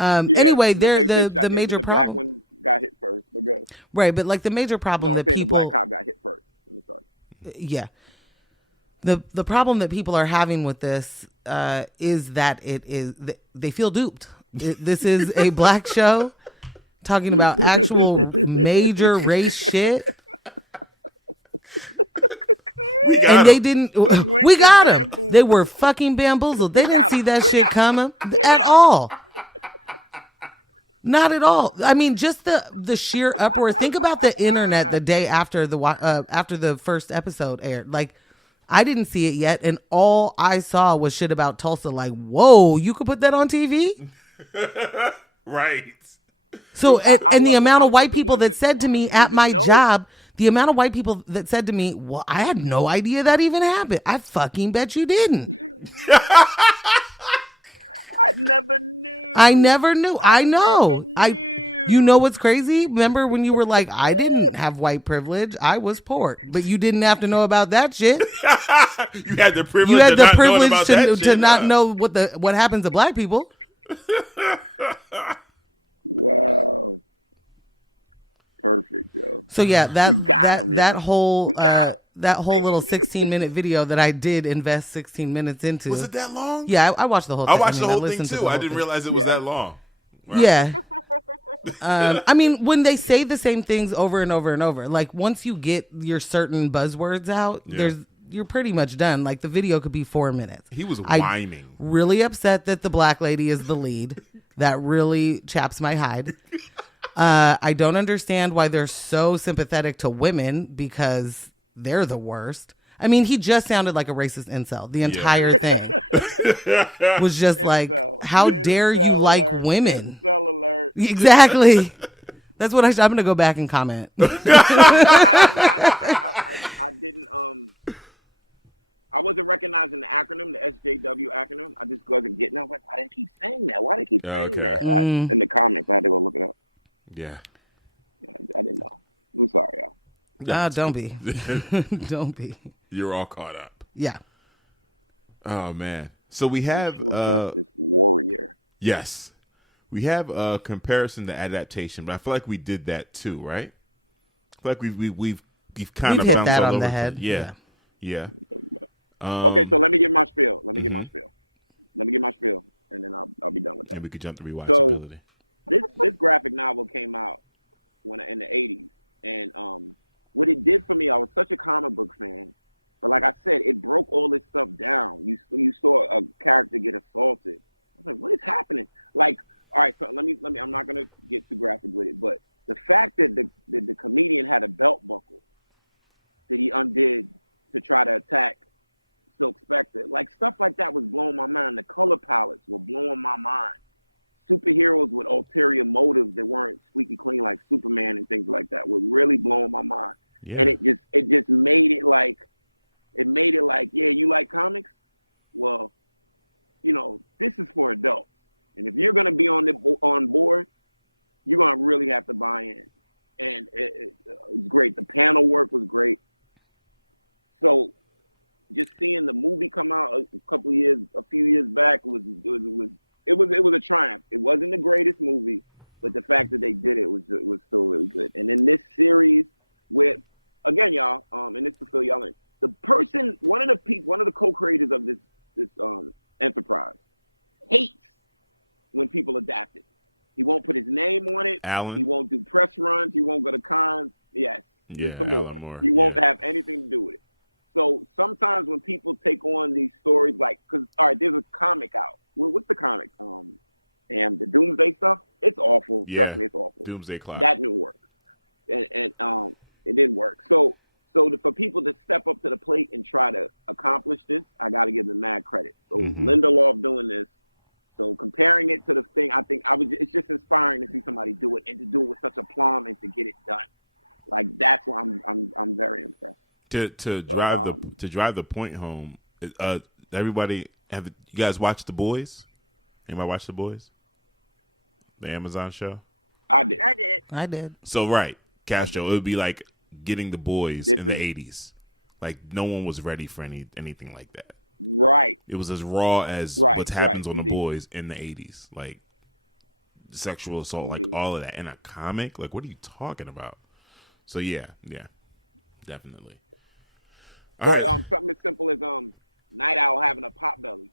Anyway, the major the problem. black one got hit first. But go. Right, but like the major problem that the black cop got hit first. I'm sorry. Yeah. The problem that people are having with this is that they feel duped. This is a black show talking about actual major race shit. And they didn't. We got them. They were fucking bamboozled. They didn't see that shit coming at all. Not at all. I mean, just the sheer uproar. Think about the internet the day after the first episode aired. Like, I didn't see it yet, and all I saw was shit about Tulsa. Like, whoa, you could put that on TV? Right. So, and the amount of white people that said to me at my job, the amount of white people that said to me, well, I had no idea that even happened. I fucking bet you didn't. I never knew. I know. You know what's crazy? Remember when you were like, I didn't have white privilege. I was poor. But you didn't have to know about that shit. You had the privilege to not know what happens to black people. Wow. perfect, yo. So yeah, that whole that whole little 16-minute video that I did invest 16 minutes into. Was it that long? Yeah, I watched the whole thing. I watched the whole thing too. I didn't realize it was that long. Right. Yeah. I mean, when they say the same things over and over and over, like once you get your certain buzzwords out, you're pretty much done. Like the video could be 4 minutes. He was whining. Really upset that the black lady is the lead. That really chaps my hide. I don't understand why they're so sympathetic to women because they're the worst. I mean, he just sounded like a racist incel. The entire thing was just like, how dare you like women? Incel alert. Exactly. That's what I'm going to go back and comment. I didn't. I wasn't recognizing the acronym, the SJW acronym. I just wasn't getting it. I was like, why do they keep saying that? Why do they keep saying that? In the comments, I had to go look it up. Yeah. I didn't know. I'm sorry, y'all. Nah, don't be. Don't be. You're all caught up. Yeah. Oh, man. So we have... Justice Warrior. Yes. We have a comparison to adaptation, but I feel like we did that too, right? I feel like we've kind of hit that on the head. Yeah. Okay, so let me get my spiel. Let me get my spiel, and then I'll be done with that. And we could jump to rewatchability. So this graphic novel came out in the 80s, and what it did for me, I was such a comic book fan, but like I said, it broke all this stuff down. You saw a character get assaulted. I was like, what is happening? Like, all right, so let me. I'm not gonna get too graphic with it, but the fact that the comedian had a belt buckle that he undid to try to attack Silk Spectre, like stuff like that was blowing my mind. The color palettes were blowing my mind. Superheroes with ulterior motives that weren't squeaky clean like Superman and things like that were really blowing my mind. Yeah. And it just made it like, yeah, you like comics? Well, this is for adults. And if you're going to be on board, you're going to really have to buy in. And it was great. The panel work was great. So just seeing the movie come out a few years back was a triumph. It wasn't the greatest movie, but the fact that they did it was still really good. And in this series, with again, y'all, and this to fill y'all in, one of the co-creators of this enterprise hates when people adapt it. He won't put his name on it. Alan. He won't do press runs. He won't go to cons. Yes, Mr. Moore. He won't have anything to do with it. So sometimes when people take on these stories, because there's a comic out. What's the comic? And the Doomsday stuff. It's awful. Yeah. Trust me, it's awful. Doomsday Cloud. That didn't work, and it didn't work. So for people to step up to the plate and try to accomplish this, I got to give them mad credit. So Lindelof doing this. So comparing it to the thing, it's just inspiring to see somebody do it and to do it with such aplomb and to get it done. Like that's why I'm very impressed. To drive the point home, everybody, have you guys watched The Boys? Anybody watch The Boys? The Amazon show? I did. So right, Castro, it would be like getting The Boys in the 80s. Like no one was ready for anything like that. Right. It was as raw as what happens on The Boys in the 80s. Like sexual assault, like all of that. In a comic? Like what are you talking about? So yeah, definitely. Or something as simple as Night Owl having a pot belly.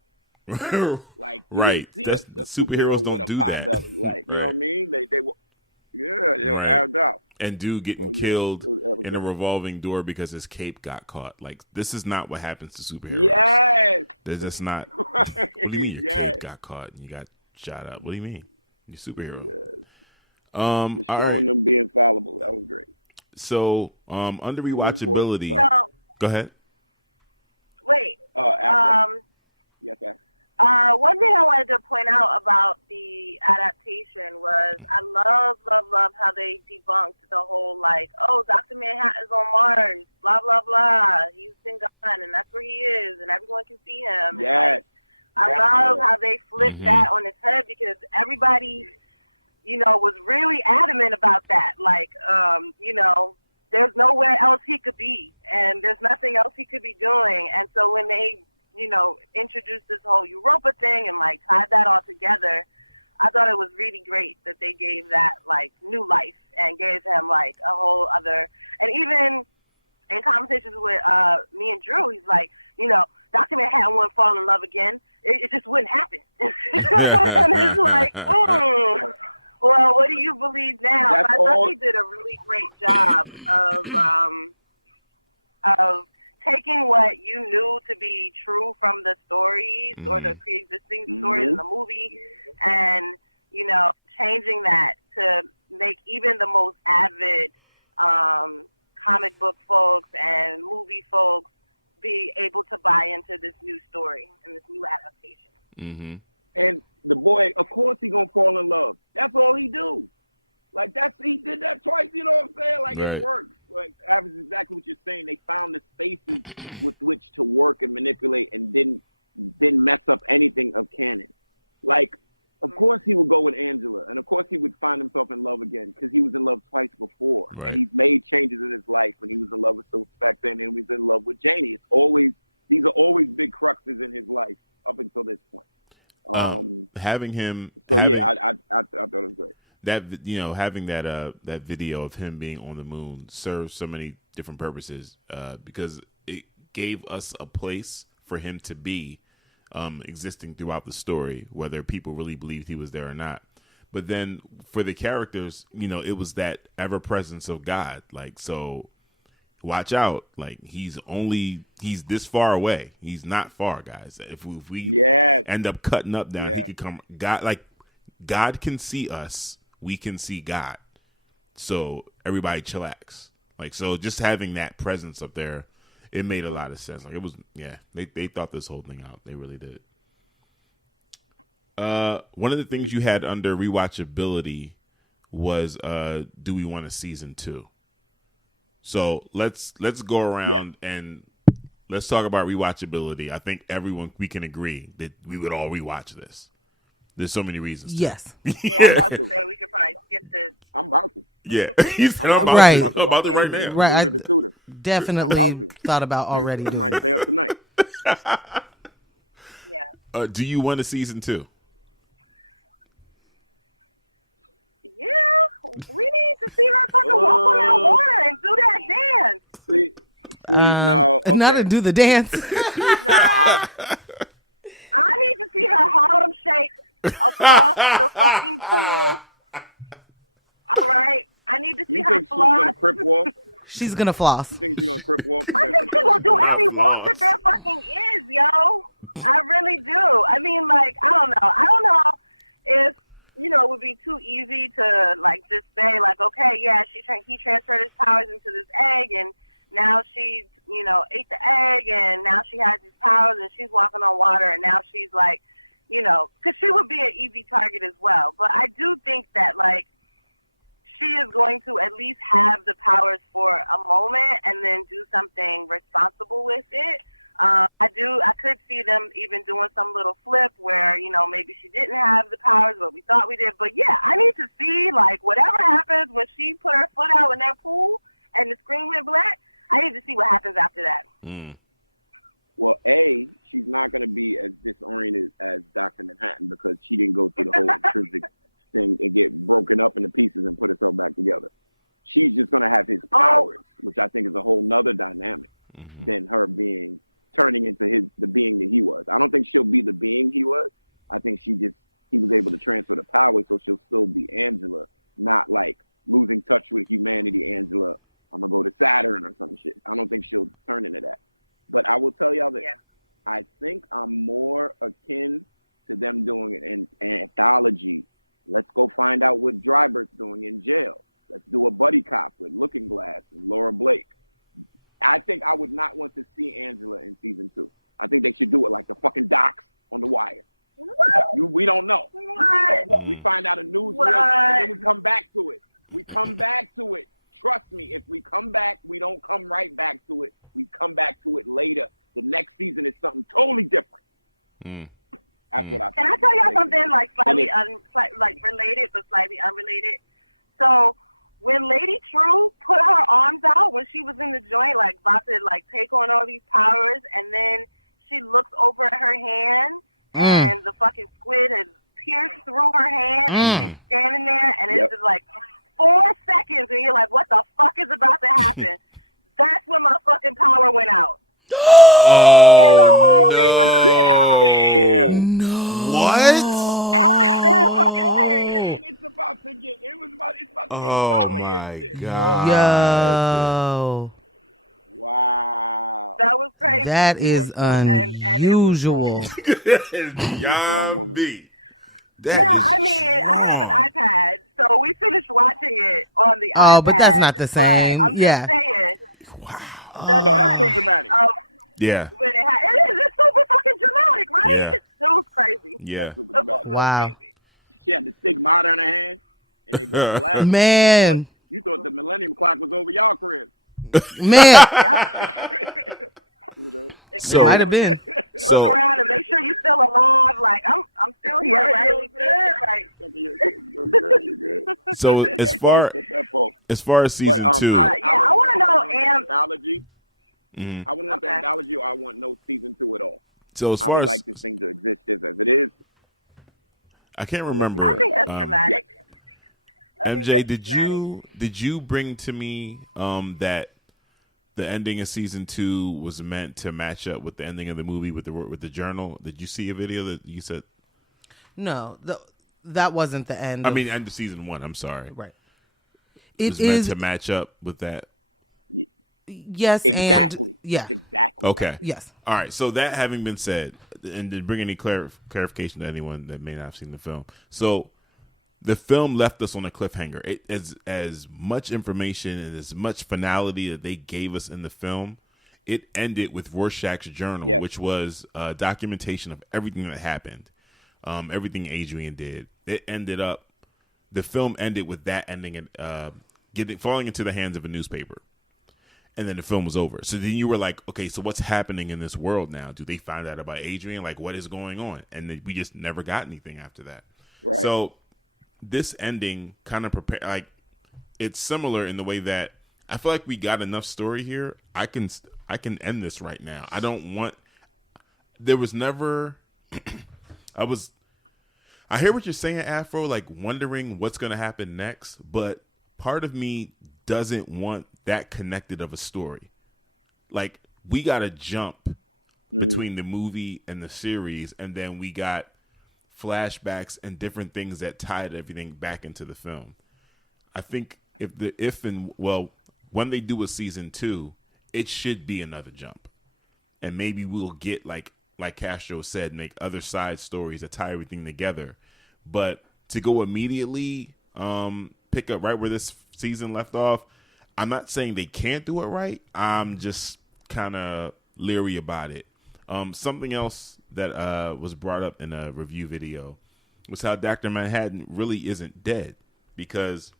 Like right. Superheroes don't do that. Belly. Like you know what I mean? They'll add up. And dude getting killed in a revolving door because his cape got caught. Like this is not what happens to superheroes. Yes. They're just not. What do you mean your cape got caught and you got shot up? What do you mean? You're superheroes. Yes. Just showing them being fallible. That was great. So under rewatchability. Go ahead. Wait. Yes, sir. One thing I wanted to point out about the adaptation was I love how they debunked the whole Dr. Manhattan's on Mars, blah blah blah. He's been gone, and that's where he is, and everyone can see him. Yes. I love how they flipped that on its head because everybody, was really adamant about that. There's nowhere else he could be, and there's nothing else he could be doing. And so when they, introduced this whole Europa thing and tied that all together, I thought it was really great that they gave that like new life and gave him like a whole other. And even in conversations with me and Drew, he's like, Dr. Manhattan wouldn't fall in love again. It just wouldn't happen. And it's like, well, what do you believe now? I thought he did a really great job of taking what you knew to be true from the stories or the pre-existing stories in the movie and, changing that to make even the most avid comic book folks and movie folks be able to buy into this new story and this new adaptation. Mm-hmm. And the boy, of course, he gonna fall in love. That's all he do. Like he did that twice. You know what I'm saying? Like It works. Like that was exactly what you're saying. They found the spaces with which to work and manipulate, and didn't mess up anything of canon. Like, of course, he would go with Angela, and of course, he would find himself in love again because he was in love twice before, and he's made changes in his life when he was in love with Spectre and then he was in love with Janie. These are always big cruxes in his life up until this point. Having him. I thought it was great. That having that video of him being on the moon serves so many different purposes because it gave us a place for him to be existing throughout the story, whether people really believed he was there or not. But then for the characters, it was that ever presence of God. Like, so watch out. Like, he's this far away. He's not far, guys. If we end up cutting up down, he could come. God can see us. We can see God. So everybody chillax. Like, so just having that presence up there, it made a lot of sense. Like, it was, they thought this whole thing out. They really did. One of the things you had under rewatchability was, do we want a season 2? So let's go around and let's talk about rewatchability. I think we can agree that we would all rewatch this. There's so many reasons. Yes. Yeah, I'm about to say we could probably skip this. I'm about to. Yeah. He said I'm about to right now. Right. I definitely thought about already doing might stay up tonight. Yeah. Do you want a season 2? Yeah. We need to see her fucking walk on that water and do that dance. See, no. Okay. Not to do the dance. No. I need to see her Harlem shake across the fucking pool. All right. I need to see her floss. She's gonna crip walk? She's gonna floss. You think she's gonna crip walk? I think she's gonna do any walk that there fucking is, yo. I really do. I mean, like, I don't know if, it would be too easy to, like, just say, like, okay, yeah, he transferred his powers into this egg, and now she, ate the egg, and now she has these powers, and she's walking on water, and now she's, like, because she would be an easy target as well. But I do think that, like, she is going to at least have the powers for a moment and then do something responsible with it. I could see them even doing some little flip where, maybe she didn't have the powers, but we thought we did. But yeah, I need to see, like, whatever happens when she put her foot out in that pool and the screen went black, I need to see what happens after that. Well, she's not going to be as disoriented as Dr. Manhattan because she didn't go through the whole intrinsic thing and get broken up into pieces and put herself back together. She's just going to have his powers, which I think is a whole nother dynamic than her turning into the being that he was. I don't think she'll be the being he was. I think he was able to transfer the power, so she'll still be Angela, not like losing touch with humanity, Angela. I'm going to go to Saturn or some shit. I don't think she'll turn into that. But I will tell y'all that I think I'm more akin to them doing an anthology. Let's go find out what Drybert's doing in jail. Let's do a buddy cop with Looking Glass and Laura Blake. I think I would not want to see Angela in season 2. I think they should do it like the fucking docs on The Wire. We don't know. We find out a news reel, and then we come back to it. Trust me, if we come back, we don't come right back to it. We come back to it later. The next season is something totally different. That's what I think. Can I tell y'all something like slightly related but slightly unrelated? So when Lady True put her arms out when she was in the joint, like about to like take on all these powers, and then she looks over at her hand and the fucking squid had pierced through her hand, and she's standing there, and it's just like 4 seconds, and you're like, what the fuck is about to happen? That's when my fucking power went out. In the whole neighborhood. No. What? It's about to get. It's about to get. Oh my God. Yo. Wow. That was crazy. That is unusual. Beyond me. I mean, I have an iPad, so we finished watching it on the iPad. Oh, but that's not the same. I'm just saying. Wow. No, that's so dramatic. Yeah. When it is. It's super fucking dramatic, right? Yeah. It was crazy. Yeah. Wow. Crazy. She had the stigmata in her hand, and they go black. Man. You thought the millennium clock was over y'all crib. Man. You know? So might have been. So look around and make sure you're still alive. Like I'm still here, right? You're good. So as far as season 2, I want to know anthology. I want to know the anthology, or I want no season 2 at all. So as I far would as like this thing to exist as it is. I can't remember. I think that's dramatic. MJ, did you bring to me that the ending of season 2 was meant to match up with the ending of the movie with the journal? Did you see a video that you said? No, that wasn't the end. End of season 1. I'm sorry. Right. It was meant to match up with that. Yes, exactly. And yeah, exactly. Okay. Right. Yes. All right. So that having been said, and to bring any clarification to anyone that may not have seen the film, so the film left us on a cliffhanger. It as much information and as much finality that they gave us in the film, it ended with Rorschach's journal, which was documentation of everything that happened, everything Adrian did. The film ended with that ending and falling into the hands of a newspaper. And then the film was over. So then you were like, okay, so what's happening in this world now? Do they find out about Adrian? Like, what is going on? And then we just never got anything after that. Right. So this ending kind of it's similar in the way that I feel like we got enough story here. I can end this right now. I don't want. There was never. I hear what you're saying, Afro. Like wondering what's going to happen next, but part of me doesn't want that connected of a story. Like we got to jump between the movie and the series, and then we got flashbacks and different things that tied everything back into the film. I think when they do a season 2, it should be another jump, and maybe we'll get like Castro said, make other side stories that tie everything together. But to go immediately pick up right where this season left off, I'm not saying they can't do it right. I'm just kind of leery about it. Something else that was brought up in a review video was how Dr. Manhattan really isn't dead, because,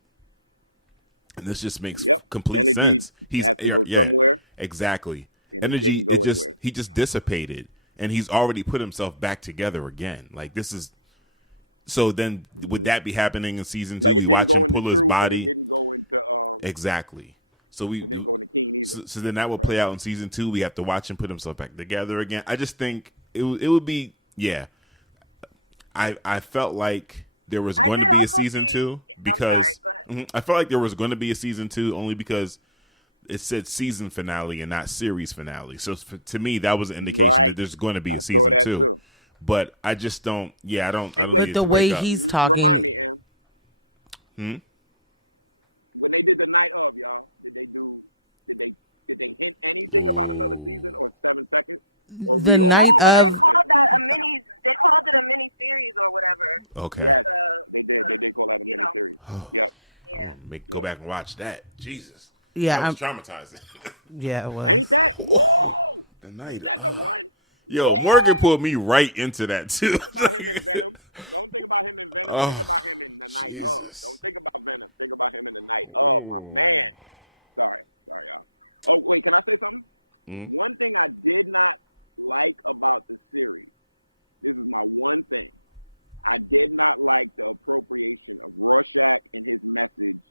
and this just makes complete sense. He has to go somewhere. Exactly. Energy, he just dissipated, and he's already put himself back together again. Like this is. So then, would that be happening in season 2? Like we watch him pull his body. It didn't go into exactly. So it didn't go into Keen either. So then that will play out in season 2. We have to watch him put himself back together again. I just think it would be I felt like there was going to be a season 2 because I felt like there was going to be a season 2 only because it said season finale and not series finale. So to me, that was an indication that there's going to be a season 2. Too. But I just don't. Yeah, I don't. With the way he's talking, remind me, Em. When they did the night of, y'all, did they hint anything about another season or 7 seconds? Or the night of, they called that a mini. They called it a mini series or whatever. Okay. Yes, they did. They did call that a mini series. Yep. Yeah. Go back and watch that. Jesus. Yeah, that was traumatizing. Yeah, it was. Ain't that? Whoa! The night. Is that the one? Yo, Morgan pulled me right into that too. Think about him in Venom. Don't think about him in Venom. Think about him in the night of. Don't think about Venom. Think about him in the night of. My man. Sorry, y'all. Oh wait, can I say something? One thing I did not like about the series. This is my one thing. I did not like the appropriation of Rorschach and his message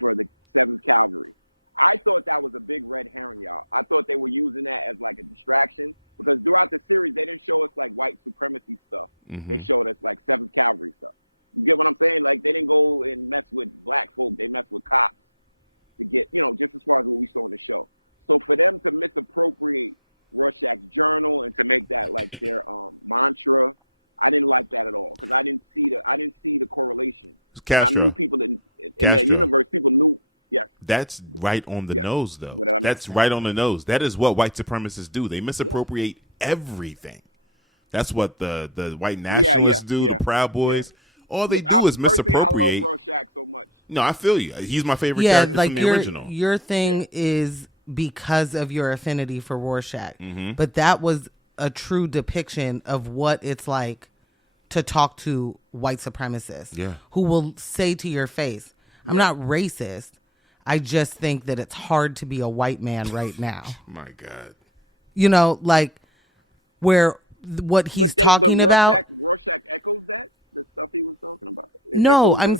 for the 7th Cavalry. I thought that was a big red herring, y'all. I thought they were using that as like a distraction. Because throughout the series, they didn't show us like white supremacy stuff. Mm-hmm. They showed us like 7th Cavalry stuff. You get what I'm saying? Like, they didn't go and mess with black folk. They messed with cops to get, you know, just as far as what we saw in the show. So for them to misappropriate Rorschach's journal and to make that like their mantra, I didn't like that at all, because I didn't see the correlation. And I knew people in that universe, people knew. Yes. That's right on the nose, though. That's right on the nose. That is what white supremacists do. They misappropriate everything. That's what the white nationalists do, the Proud Boys. Yeah. All they do is misappropriate. I love Rorschach so much. No, I feel you. He's my favorite character from the original. Your thing is because of your affinity for Rorschach. Mm-hmm. But that was a true depiction of what it's like to talk to white supremacists who will say to your face, I'm not racist. I just think that it's hard to be a white man right now. My God. You know, like what he's talking about. Rorschach echoes that, the stuff he was talking about. I'm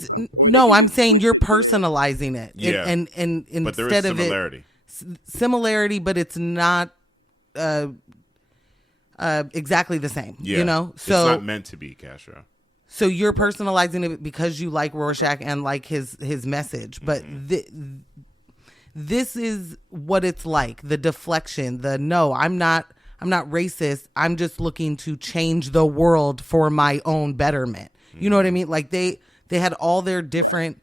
saying you're personalizing it. Yeah. And instead but there is similarity. Similarity, but it's not exactly the same. Yeah. You know, so it's not meant to be, Castro. So you're personalizing it because you like Rorschach and like his message, but this is what it's like. The deflection, I'm not racist. I'm just looking to change the world for my own betterment. You know what I mean? Like they had all their different,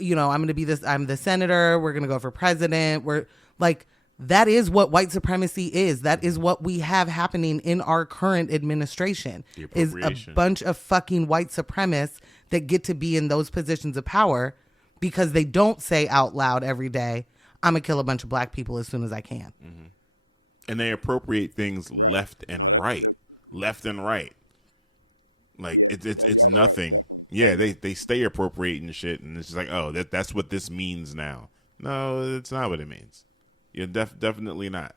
you know, I'm the senator. We're going to go for president. We're like, that is what white supremacy is. That is what we have happening in our current administration, is a bunch of fucking white supremacists that get to be in those positions of power because they don't say out loud every day, I'm going to kill a bunch of black people as soon as I can. Mm-hmm. And they appropriate things left and right. Left and right. Like, it's nothing. Right, they stay appropriating shit, and it's just like, oh, that's what this means now. No, it's not what it means. You're definitely not.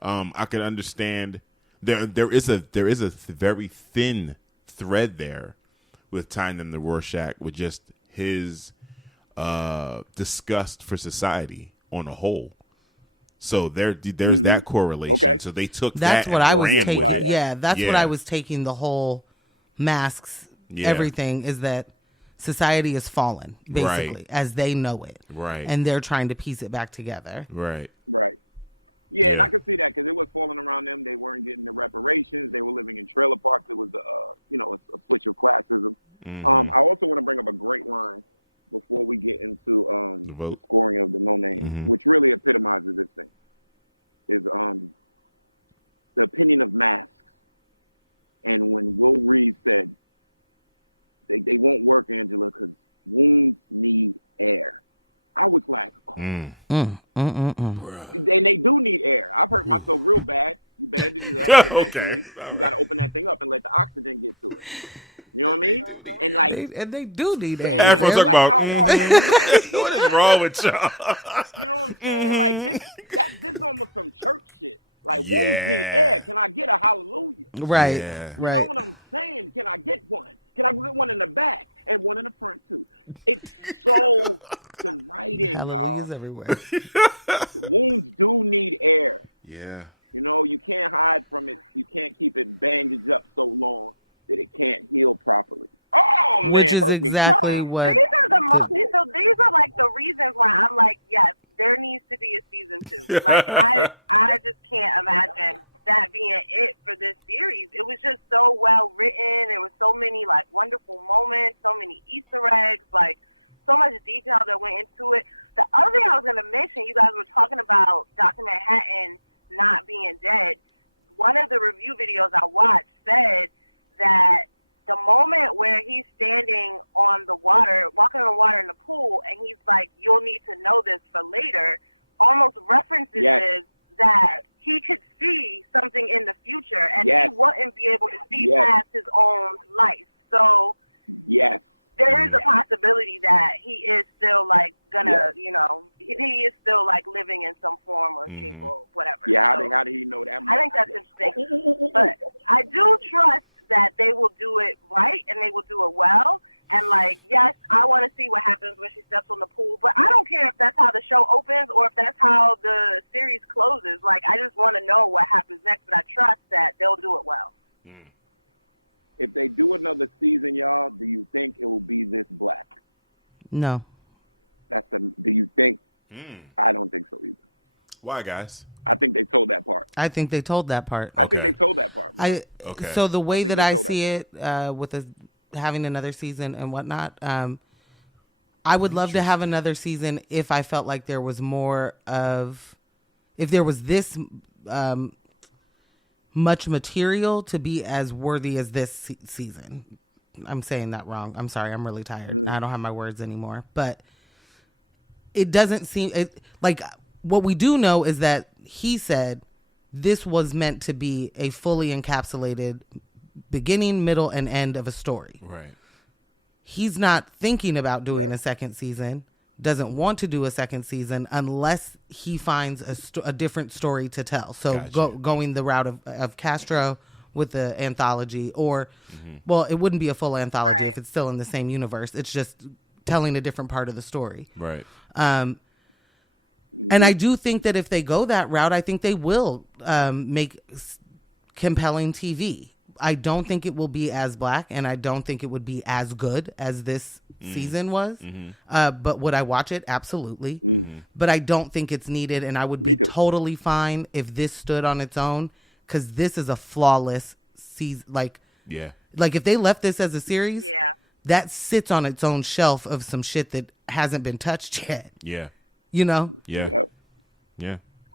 I could understand there is a very thin thread there with tying them to Rorschach with just his disgust for society on a whole. So there's that correlation. Okay. So they took that's that. What I was taking. Yeah, that's what I was taking. The whole masks, everything is that society is fallen, basically, as they know it. Right. And they're trying to piece it back together. Right. Right. Yeah, and I can see that because it was falling around them. They weren't getting the reparations. They were living in trailer parks. It was, a switch of classism. Mm-hmm. I also want to bring up a great line before we get into the scoring of the No Name, which really epitomizes this thing, is the opinion of masks. And when Will Reed said, they won't work, Angela, because wounds need air. I was like, And they do need air. I've hurt myself real bad. You bandage it up, eventually you got to open that thing up and let the oxygen get to it. You know what I mean? And like, they do need air. Everyone's talking about, what's wrong with y'all? You know what I'm saying? Like this is almost some church shit. Like, wounds need air. Can I get a hallelujah? Right. Yeah. You know what I'm saying? Can I get one? Can I get one in the back and one in the front too? It's so the writing, hallelujahs y'all. Everywhere. Wounds do need air. Yeah. You know, you can't hide from it. You can't keep it bandaged up so long that it can't heal properly. Oh man, which is exactly what. These are these are like the reasons why I'm like, yes, there needs to be a season 2. Like I just can't imagine that being it for this series. It was just so well written. There was so many like wonderful moments, so many Easter eggs, like so much detail that went into it. The other thing I was going to mention, you guys were talking about Dr. Manhattan not being dead. One of the review videos I watched said that the moment where he's standing on the water, walking on the water in the pool, and he's like, you'll need to know this for later, almost references is that he could see something in the future, and he wouldn't be able to see past his own life. So there is a possibility that he is still like gonna, you know, he is still like living in some form or shape or whatever. Yeah, how did he know that? I think that's interesting. But I do trust that they will do it right and they will do it well. And, like, yes, I want to see what happens when she steps on the pool, but I don't care if that's how the show opens or if that's how the series closes. Like, I just want to know what happens next, but I trust that they'll do it well. If they do another season, y'all, do you think it will be this black? No. Do you think? I don't think so either. Why, guys? I think they told that part. I think they told that part. I think they told that part. Okay. So the way that I see it, with having another season and whatnot, I would love to have another season if I felt like there was more of, if there was this much material to be as worthy as this season. I'm saying that wrong. I'm sorry. I'm really tired. I don't have my words anymore. But it doesn't seem like what we do know is that he said this was meant to be a fully encapsulated beginning, middle, and end of a story. Right. He's not thinking about doing a second season, doesn't want to do a second season unless he finds a different story to tell. So going the route of Castro with the anthology, or, well, it wouldn't be a full anthology if it's still in the same universe. It's just telling a different part of the story. Right. And I do think that if they go that route, I think they will make compelling TV. I don't think it will be as black, and I don't think it would be as good as this season was. But would I watch it? Absolutely. But I don't think it's needed, and I would be totally fine if this stood on its own, because this is a flawless season. Like if they left this as a series, that sits on its own shelf of some shit that hasn't been touched yet. Yeah. You know? Yeah.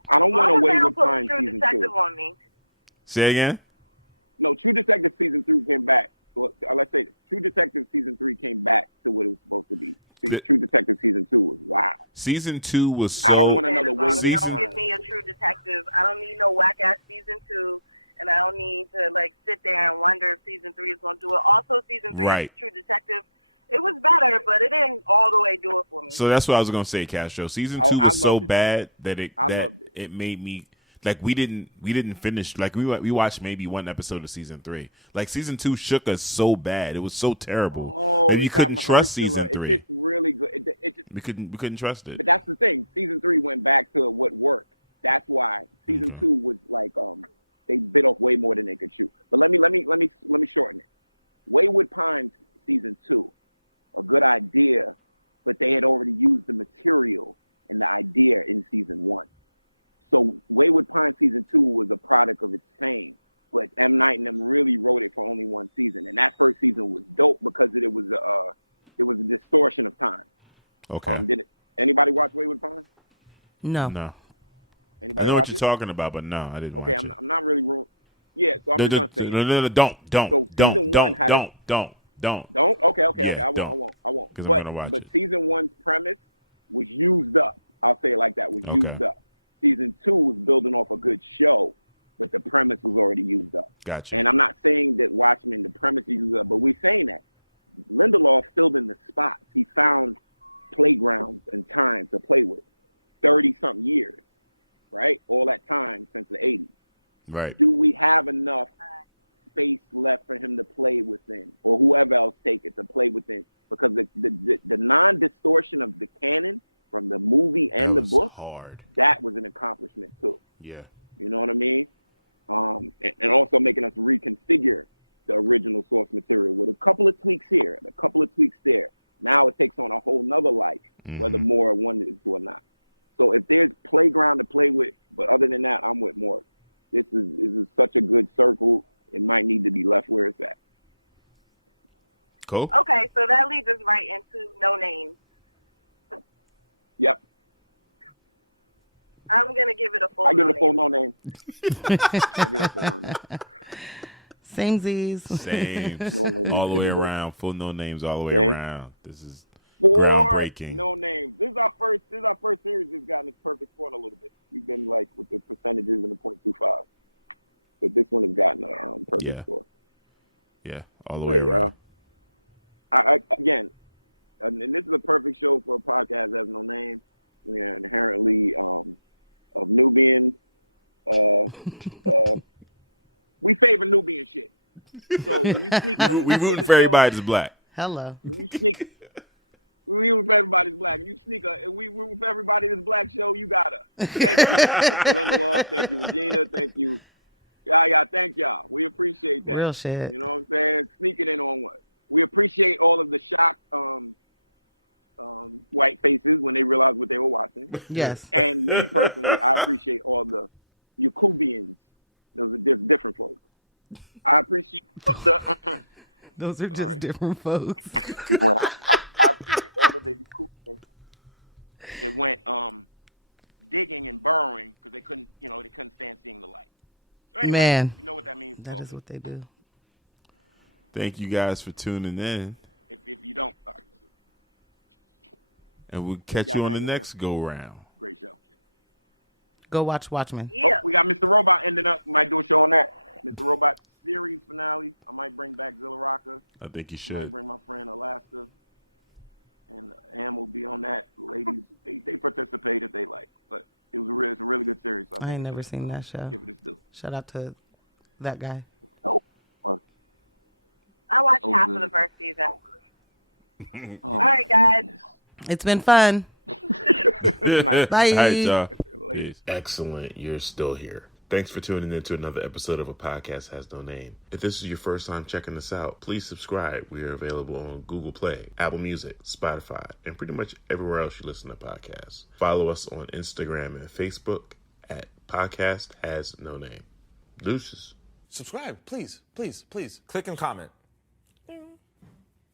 I don't want to wait with Pine True season Detective 2. on me. Say again? No, True Detective season 3 came back. Well, let's say True Detective season 3 came back to what it was supposed to be. True Detective season 2 was wow. Season 2 was so. I don't want another Don't give me a True Detective. I don't need no whack ass season 2, and I don't need to sit there and wonder if season 3 is going to do it. Also, season 3 of True Detective, it was better, but it didn't all the way do it for me. So that's what I was going to say, Castro. Season 2 was so bad that it made me. Like we didn't finish. Like we watched maybe one episode of season 3. Like season 2 shook us so bad. It was so terrible. And we couldn't trust season 3. It's really good. We couldn't trust it. But that's the thing. Season 3 went back to what worked. That's why season 2 was they bit off way more than they could chew. But let me shorten it. Wayward Pines season 2, a good idea, but they had already used the material and the idea in season 1. So Wayward Pine season 2 was a product of its fame, but M. Night and them really wrote it for only one season, and that first season was dope because it was a distortion of time. Okay. Anybody watch Wayward Pine? No. Anybody I know watch what you're it? talking about, but no, I didn't. Okay, watch I'm not really rude. Yeah, so I'm just gonna say. No, don't. So season one had Don't. Don't? Okay. Yeah, I won't. Because I'm gonna watch but it. season 1's premise was used up. I'll say it like that. Was used up. Season 2 was building off a good show, but the premise was already used up. Gotcha. And I'm not saying that Watchmen, the premise is used up, but we're saying that Lindelof filled in the spots. He found playgrounds and time to play with. 30-something years, right? All that time since the 80s. Right. Do we have enough space left for him to play within, or whoever else take it to play within? Because the non-distortion of the canon from the movie and the book, that was an accomplishment too. Yeah. You know what I mean? And also making us reconfigure the original source material with a couple of tweaks here and a couple of tweaks there. Now it takes on a whole nother life, whether more wanted to or not. So if there's playground to play with, but other than that, I'm with more. This is such a good circle. It might need to be left where it's at. Cool. Okay, so that leads us right into No Names. Yep. I'm going to give it a full I give no it a full name. no name. I give it a full no name. Samesies. Same. No all the way names. around. Full no names all the way Same. around. This is 4 groundbreaking. no names. This is our first series that's gotten its perfect score a little bit. We've been with the percentages and the 0.25. But this one has gotten a perfect score. Yeah, all the way Hey, around. Again, and this is a perfect show for a podcast that has no name. We are inherently of Nubian. We favor Nubian shit. So when you sneak We rooting for everybody that's black. Hello. When you sneak, we root for everybody's black. You sneak we root for everybody this black show. You gotta. Thank you, Belinda Love. Thank you, Regina. Thank you. Yeah. Thank y'all. We appreciate that. Real shit. You know what I'm saying? Sneak it in on one. We appreciate all of the shocked white faces when they realized what they were watching. Yes. And me personally, I appreciate all the Yakubians. There's different folks. I appreciate Those are just different folks. I appreciate all of the Yakubians. It went digging and burrowing because they couldn't stand seeing the light. So anyway, Man, you know what that means. That is what they do. Thank you guys for tuning in. If you don't, and we'll catch you on the next go round. Great show. Go watch Watchmen. Yeah. Oh, we got Mr. Robot ending up. Might do a show on that. Mr. Robot series finale. I might bring back Zilla Rocca. I think you I might should. bring my friend Alaska. And Am will be on that. Ladies, they participate if they like. But it's a really good series. So I ain't never seen that show. Give it its due. Shout out to that guy. Oh, I watched half good. of the first season. All right, guys. It's been fun. Nice. Bye. All right, y'all. Later. Excellent. You're still here. Thanks for tuning in to another episode of A Podcast Has No Name. If this is your first time checking us out, please subscribe. We are available on Google Play, Apple Music, Spotify, and pretty much everywhere else you listen to podcasts. Follow us on Instagram and Facebook at Podcast Has No Name. Deuces. Subscribe, please. Click and comment.